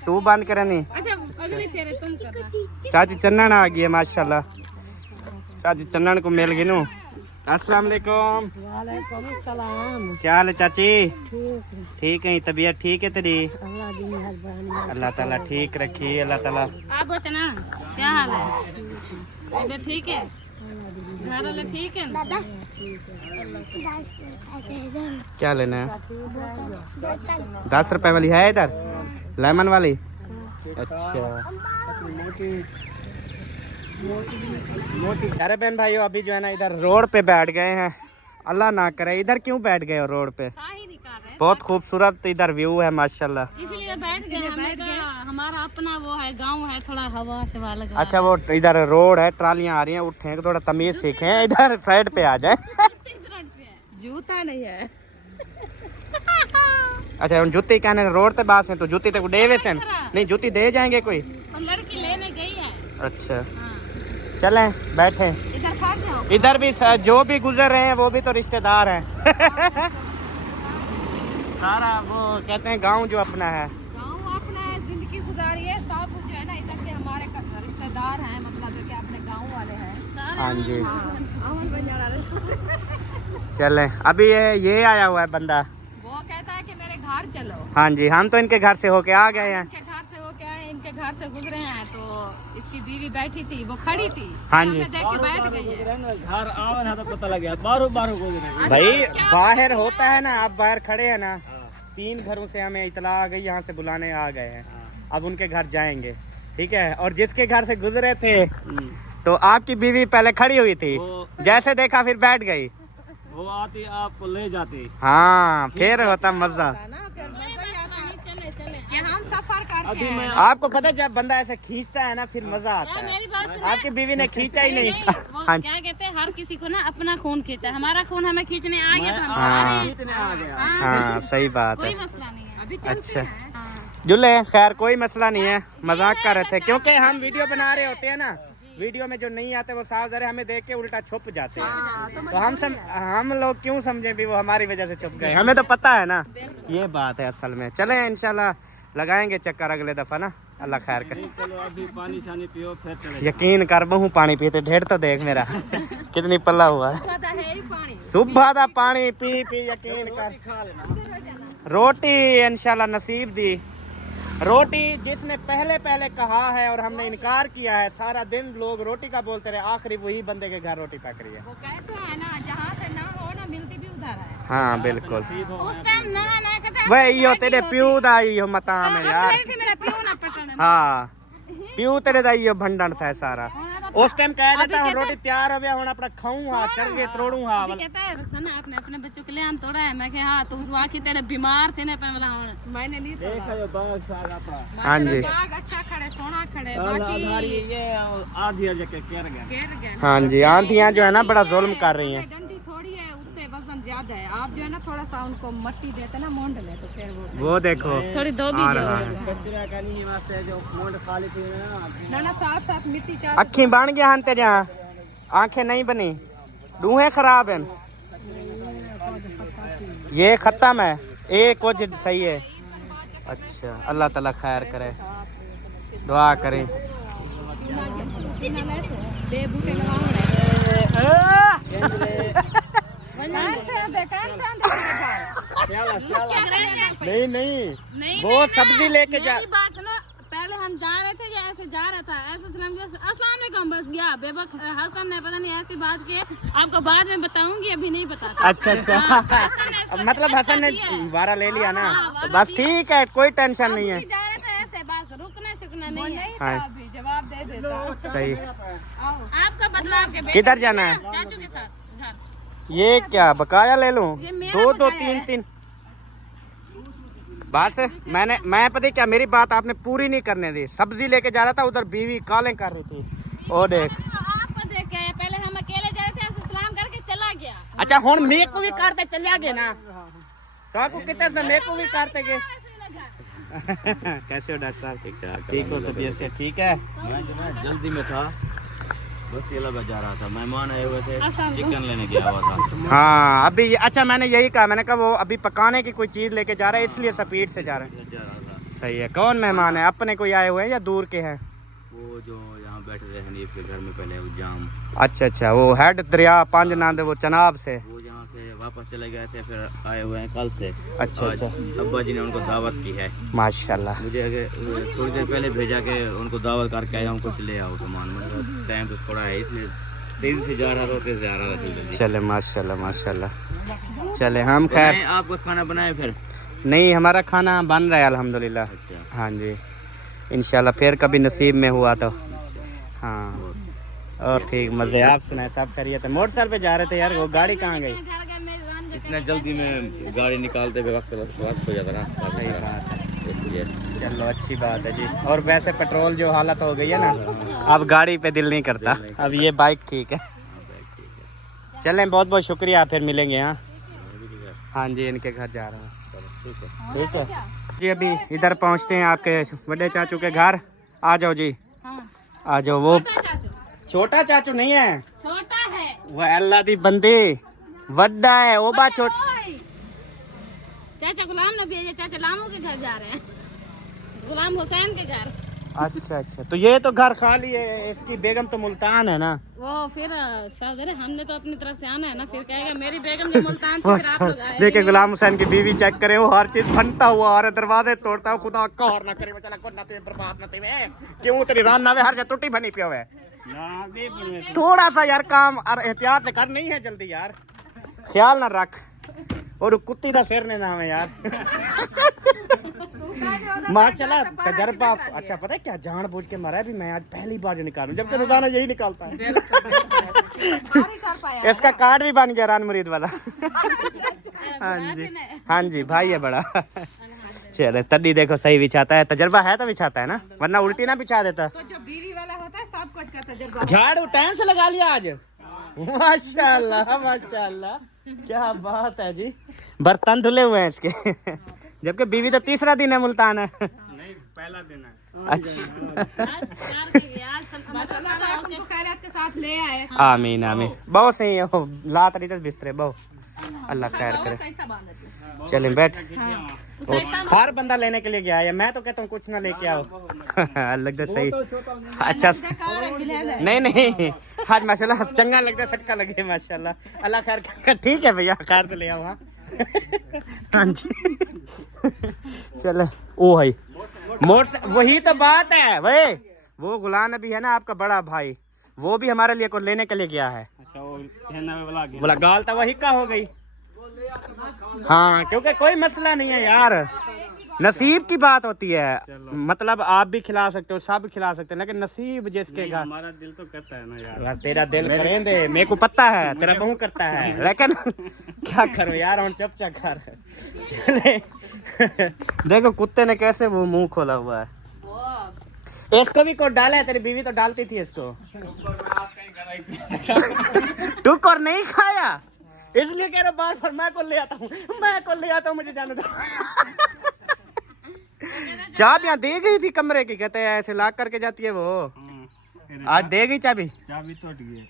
तू बंद करे नहीं। अच्छा अगली फेरे तुम करना। चाची चन्नन आ गई है माशाल्लाह। चाची चन्नन को मिल गई नू। अस्सलाम वालेकुम। क्या हाल है चाची? ठीक है। तबीयत ठीक है तेरी? अल्लाह ताला ठीक रखी। अल्लाह ताला। आप बच्चा ना क्या हाल है? इधर ठीक है, घर वाले ठीक है? क्या लेना है? 10 रुपए वाली है इधर, लेमन वाली। अच्छा अरे बहन भाइयों अभी जो है ना इधर रोड पे बैठ गए हैं। अल्लाह ना करे इधर क्यों बैठ गए हो रोड पे? साही निकाल रहे बहुत खूबसूरत इधर व्यू है माशाल्लाह। इसलिए बैठ गए। हमने कहा हमारा अपना वो है, गांव है, थोड़ा हवा से वाला लगा। अच्छा वो इधर रोड है, ट्रालियां आ रही हैं, उठे थोड़ा तमीज सीखें, इधर साइड पे आ जाए। जूता नहीं है। अच्छा हम जूती कहने रोड पे बास है तो जूती तक देवे से नहीं, जूती दे जाएंगे कोई? और लड़की लेने गई है। अच्छा हाँ। चलें बैठे। इधर खा जाओ। इधर भी जो भी गुजर रहे हैं वो भी तो रिश्तेदार हैं। सारा वो कहते हैं गांव जो अपना है। गाँव अपना है, जिंदगी गुजारी है। सब जो है ना इधर के हमारे रिश्तेदार हैं, मतलब कि अपने गाँव वाले हैं। हाँ जी अमन बंजारा चलें। अभी ये आया हुआ है बंदा, वो कहता है कि मेरे घर चलो। हाँ जी हम तो इनके घर से होके आ गए हैं। इनके घर से होके आए, इनके घर से गुजरे हैं, तो इसकी बीवी बैठी थी, वो खड़ी थी। हाँ जी। हमें देख के बैठ गई है। घर आवे ना तो पता लग गया। बारो को भाई बाहर होता है ना, आप बाहर खड़े हैं ना, 3 घरों से हमें इतला आ गई, यहाँ से बुलाने आ गए हैं। अब उनके घर जाएंगे, ठीक है। और जिसके घर से गुजरे थे तो आपकी बीवी पहले खड़ी हुई थी, जैसे देखा फिर बैठ गई। वो आती आपको ले जाती। हाँ फिर होता मजा। ये हम सफर करके हैं। आपको पता है जब बंदा ऐसे खींचता है ना फिर मजा आता है। मेरी बात सुनो। आपकी बीवी ने खींचा ही नहीं। वो हाँ क्या कहते हैं, हर किसी को ना अपना खून खींचता है। हमारा खून हमें खींचने आ गया तो हम हाँ इतने आ गया। हाँ सही बात कोई है। मसला नहीं है। अभी अच्छा जुल्ले खैर कोई मसला नहीं है, मजाक कर रहे थे क्योंकि हम वीडियो बना रहे होते हैं ना, वीडियो में जो नहीं आते वो साफ जरे हमें देख के उल्टा छुप जाते हैं। तो हम लोग क्यों समझे भी वो हमारी वजह से छुप गए, हमें तो पता है ना। ये बात है असल में। चले इंशाल्लाह लगाएंगे चक्कर अगले दफा ना, अल्लाह खैर करे। चलो अभी पानी शानी पियो फिर चले। यकीन कर बहु पानी पीते ढेर तो देख मेरा कितनी पल्ला हुआ है। सुबह दा पानी पी पी यकीन कर। रोटी इंशाल्लाह नसीब दी। रोटी जिसने पहले कहा है और हमने इनकार किया है, सारा दिन लोग रोटी का बोलते रहे, आखिरी वही बंदे के घर रोटी पक रही है। वो कहते हैं ना, जहाँ से ना हो ना मिलती भी उधर है। हाँ बिल्कुल उस टाइम ना कहता वही यो तेरे प्यू दा यो मता में यार। मेरा प्यो ना पटन। हाँ प्यू तेरे दा यो भंडन था सारा। होना तो उस टाइम कह देता हूँ रोटी तैयार हो गया हूँ अपना खाऊं हाँ चल के तोड़ू हाँ अभी कहता है रखसाना आपने अपने बच्चों के लिए आम तोड़ा है। मैं कहा हाँ तू वाकई तेरे बीमार थे ना पहले मैंने नहीं तोड़ा। देखा जो बाग साग अपना हाँ जी बाग अच्छा खड़े सोना खड़े आधारी बाकी ये आधी जगह केर गया गिर गए। हाँ जी आंधियाँ जो है ना बड़ा जुल्म कर रही हैं। डंडी थोड़ी है उससे वजन ज्यादा है। आप जो है ना थोड़ा सा उनको मट्टी देते ना मोंड ले तो फिर वो देखो थोड़ी दो भी आ रहा है कचरा का नहीं वास्ते जो मोंड खाली थी ना ना साथ साथ मिट्टी चार अखी बन गया हन तेरे यहाँ आंखें नहीं बनी रूहें खराब हैं ये खत्म है एक कुछ सही है। अच्छा अल्लाह ताला खैर करे दुआ करें। नहीं नहीं वो सब्जी लेके जा मेरी बात सुनो। पहले हम जा रहे थे या ऐसे जा रहा था ऐसे सलाम किया अस्सलाम वालेकुम बस गया बेबक हसन ने पता नहीं ऐसी बात की आपको बाद में बताऊंगी अभी नहीं बताता। अच्छा अच्छा मतलब हसन ने वारा ले लिया ना तो बस ठीक है कोई टेंशन नहीं है। जा रहे थे ऐसे बस रुकना शुकना नहीं है। हाँ अभी जवाब दे देता। सही आपका बदला आपके बेटे किधर जाना है चाचू के साथ घर। ये क्या बकाया ले लूं ये मेरा दो दो बकाया तीन तीन बस मैं पता क्या मेरी बात आपने पूरी नहीं करने दी। सब्जी लेके जा रहा था उधर बीवी कालें कर रही थी ओ देख आपको देख के आया पहले हम अकेले जा रहे थे ऐसे सलाम करके चला गया। अच्छा हुन मेरे को भी करते चले गए ना तो आपको कितने से मेरे को भी करते गए। कैसे हो डॉक्टर साहब ठीक हो तबीयत से ठीक है। मैं जो ना जल्दी में था बस तेला बजा रहा था मेहमान आए हुए थे चिकन लेने गया हुआ था। हाँ अभी अच्छा मैंने यही कहा मैंने कहा वो अभी पकाने की कोई चीज़ लेके जा रहा है इसलिए स्पीड से जा रहे हैं। सही है कौन मेहमान है अपने कोई आए हुए हैं या दूर के हैं। वो जो यहाँ बैठे थे हनीफ के घर में पहले वो जाम अच्छा अच्छा वो हेड दरिया पांच नांद वो चनाब से वो यहाँ से वापस चले गए थे फिर आए हुए हैं कल से। अच्छा अच्छा अब्बा जी ने उनको दावत की है माशाल्लाह मुझे थोड़ी देर पहले भेजा के उनको दावत करके आया हूँ कुछ ले आओ सामान टाइम तो थोड़ा है इसलिए तेजी से जा रहा था तेज से आ रहा था चले माशाल्लाह माशाल्लाह चले हम खैर आपका खाना बनाए फिर नहीं हमारा खाना बन रहा है अल्हम्दुलिल्लाह। हाँ जी इंशाल्लाह फिर कभी नसीब में हुआ तो हाँ और ठीक मज़े आप सुनाए सब खैरियत है। मोटरसाइकिल पे जा रहे थे यार वो गाड़ी कहाँ गई इतना जल्दी में गाड़ी निकालते हुए वक्त हो जाता ना। सही बात है चलो अच्छी बात है जी। और वैसे पेट्रोल जो हालत हो गई है ना अब गाड़ी पे दिल नहीं करता अब ये बाइक ठीक है। चलें बहुत बहुत शुक्रिया फिर मिलेंगे। हाँ हाँ जी इनके घर जा रहा हूँ ठीक है जी। अभी इधर पहुँचते हैं आपके बड़े चाचू के घर आ जाओ जी आ जाओ। वो छोटा चाचू नहीं है छोटा है वो अल्लाह दी बंदी वड्डा है वो बात छोटा चाचा गुलाम नबी है चाचा लामू के घर जा रहे हैं गुलाम हुसैन के घर। अच्छा अच्छा तो ये तो घर खाली है इसकी बेगम तो मुल्तान है ना। वो फिर साजरे हमने तो अपनी तरफ से आना है ना फिर कहेगा मेरी बेगम जो मुल्तान थी फिर आप लोग आए। देखिए गुलाम हुसैन की बीवी चेक करे वो हर चीज बनता हुआ और दरवाजे तोड़ता हुआ खुदा कहर ना करे बेचारा को ना ते बर्बाद ना ते क्यों तेरी रान ना हर से टूटी बनी पियो है थोड़ा सा यार काम और एहतियात से कर नहीं है जल्दी यार ख्याल ना रख और कुत्ती का सिर ने नाम है यार माँ चला तजर्बा। अच्छा पता है क्या जान बूझ के मारा है भी मैं आज पहली बार जो निकालूं जबकि रोजाना यही निकालता है। इसका कार्ड भी बन गया रान मुरीद वाला। हाँ जी भाई है बड़ा चले तड्डी देखो सही बिछाता है तजर्बा है तो बिछाता है ना वरना उल्टी ना बिछा देता। तो जो बीवी वाला होता है सब कुछ का तजुर्बा। झाड़ू टाइम से लगा लिया आज माशाल्लाह माशाल्लाह क्या बात है जी। बर्तन धुले हुए हैं इसके जबकि बीवी तो तीसरा दिन है मुल्तान है। नहीं पहला दिन है। अच्छा के साथ ले आए। आमीन आमीन बहुत सही है ला तरी तक बिस्तरे बहुत अल्लाह खैर करे। चलें बैठ हर बंदा लेने के लिए गया है मैं तो कहता हूँ कुछ ना लेके आओ लगता सही। अच्छा नहीं नहीं आज माशाल्लाह चंगा लगता सटका लगे माशाल्लाह अल्लाह खैर ठीक है भैया खैर से ले आओ। हाँ हाँ जी चले ओ भाई मोट वही तो बात है भाई वो गुलाम नबी है ना आपका बड़ा भाई वो भी हमारे लिए को लेने के लिए गया है। अच्छा वो कहना बोला गाल तो वही का हो गई। हाँ क्योंकि कोई मसला नहीं है यार नसीब की बात होती है। मतलब आप भी खिला सकते हो, सब खिला सकते हैं, लेकिन नसीब जिसके घर। हमारा दिल तो कहता है ना यार। तेरा दिल करें दे, मेरे को पता है तेरा बहू करता है, लेकिन क्या करूं यार, हम चुपचाप कर चले। देखो कुत्ते ने कैसे वो मुंह खोला हुआ है। इसको भी कोड डाला है, तेरी बीवी तो डालती थी इसको। टुक और नहीं खाया, इसलिए कह रहा बार बार मैं को ले आता हूँ, मैं को ले आता हूँ, मुझे जाने दो। चाबियां दे गई थी कमरे की, कहते हैं ऐसे लॉक करके जाती है वो। आज दे गई चाबी। चाबी टूट गई।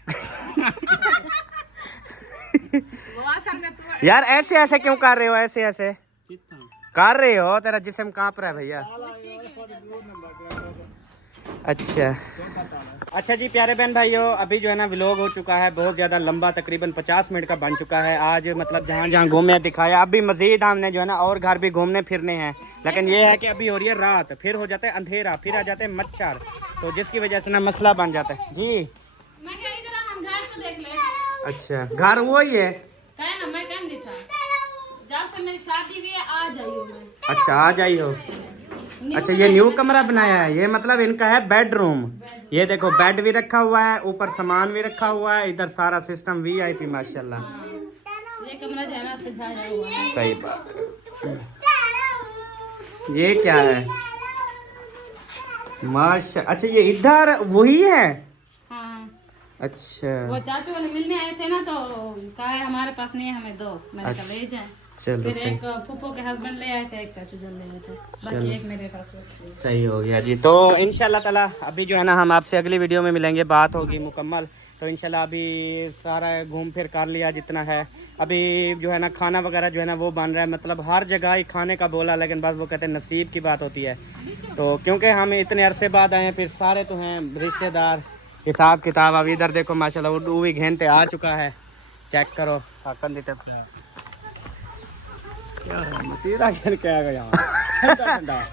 यार ऐसे ऐसे क्यों कर रहे हो, ऐसे ऐसे कर रहे हो, तेरा जिस्म कांप रहा है भैया। अच्छा जी प्यारे बहन भाइयों, अभी जो है ना व्लॉग हो चुका है बहुत ज़्यादा लंबा, तकरीबन 50 मिनट का बन चुका है। आज मतलब जहाँ जहाँ घूमने दिखाया, अभी मज़ीद हमने जो है ना और घर भी घूमने फिरने हैं, लेकिन ये है कि अभी हो रही है रात, फिर हो जाता है अंधेरा, फिर आ जाते हैं मच्छर, तो जिसकी वजह से ना मसला बन जाता है। जी मैं कह इधर हम घर को देख ले। अच्छा घर वही है, कहे ना मैं कह था जब से मेरी शादी हुई है आ जाइयो मैं। अच्छा आ जाइए हो। अच्छा ये न्यू कमरा बनाया है, ये मतलब इनका है बेडरूम। ये देखो बेड भी रखा हुआ है, ऊपर सामान भी रखा हुआ है, इधर सारा सिस्टम VIP माशाल्लाह। ये कमरा जो है ना सजाया हुआ है। सही बात है। ये क्या है माशा, अच्छा ये इधर वही है। हाँ अच्छा वो चाचू वाले मिलने आए थे ना, तो कहा है हमारे पास नहीं है, हमें दो। मैंने कहा ले जाए। चलो फिर सही, एक फूफो के हस्बैंड ले आए थे, एक चाचू जन ले आए थे, बाकी एक मेरे पास है। सही हो गया जी। तो इंशाल्लाह ताला अभी जो है ना हम आपसे अगली वीडियो में मिलेंगे, बात होगी मुकम्मल। तो इंशाल्लाह अभी सारा घूम फिर कर लिया जितना है, अभी जो है ना खाना वगैरह जो है ना वो बन रहा है, मतलब हर जगह ही खाने का बोला, लेकिन बस वो कहते हैं नसीब की बात होती है। तो क्योंकि हम इतने अरसे बाद आए हैं, फिर सारे तो हैं रिश्तेदार, हिसाब किताब। अब इधर देखो माशाल्लाह वो भी घेनते आ चुका है, चेक करो। तेरा खेल क्या गया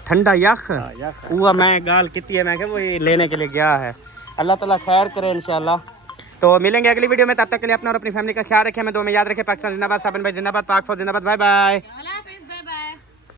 ठंडा यख यख। हुआ, मैं गाल कितनी है, मैं क्या वो ये लेने के लिए गया है। अल्लाह ताला खैर करे इंशाल्लाह। तो मिलेंगे अगली वीडियो में, तब तक के लिए अपना और अपनी फैमिली का ख्याल रखें, हमें दो में याद रखें। पाकिस्तान जिंदाबाद, साबिन भाई जिंदाबाद, पाक फौज जिंदाबाद। Bye bye. अल्लाह हाफिज़।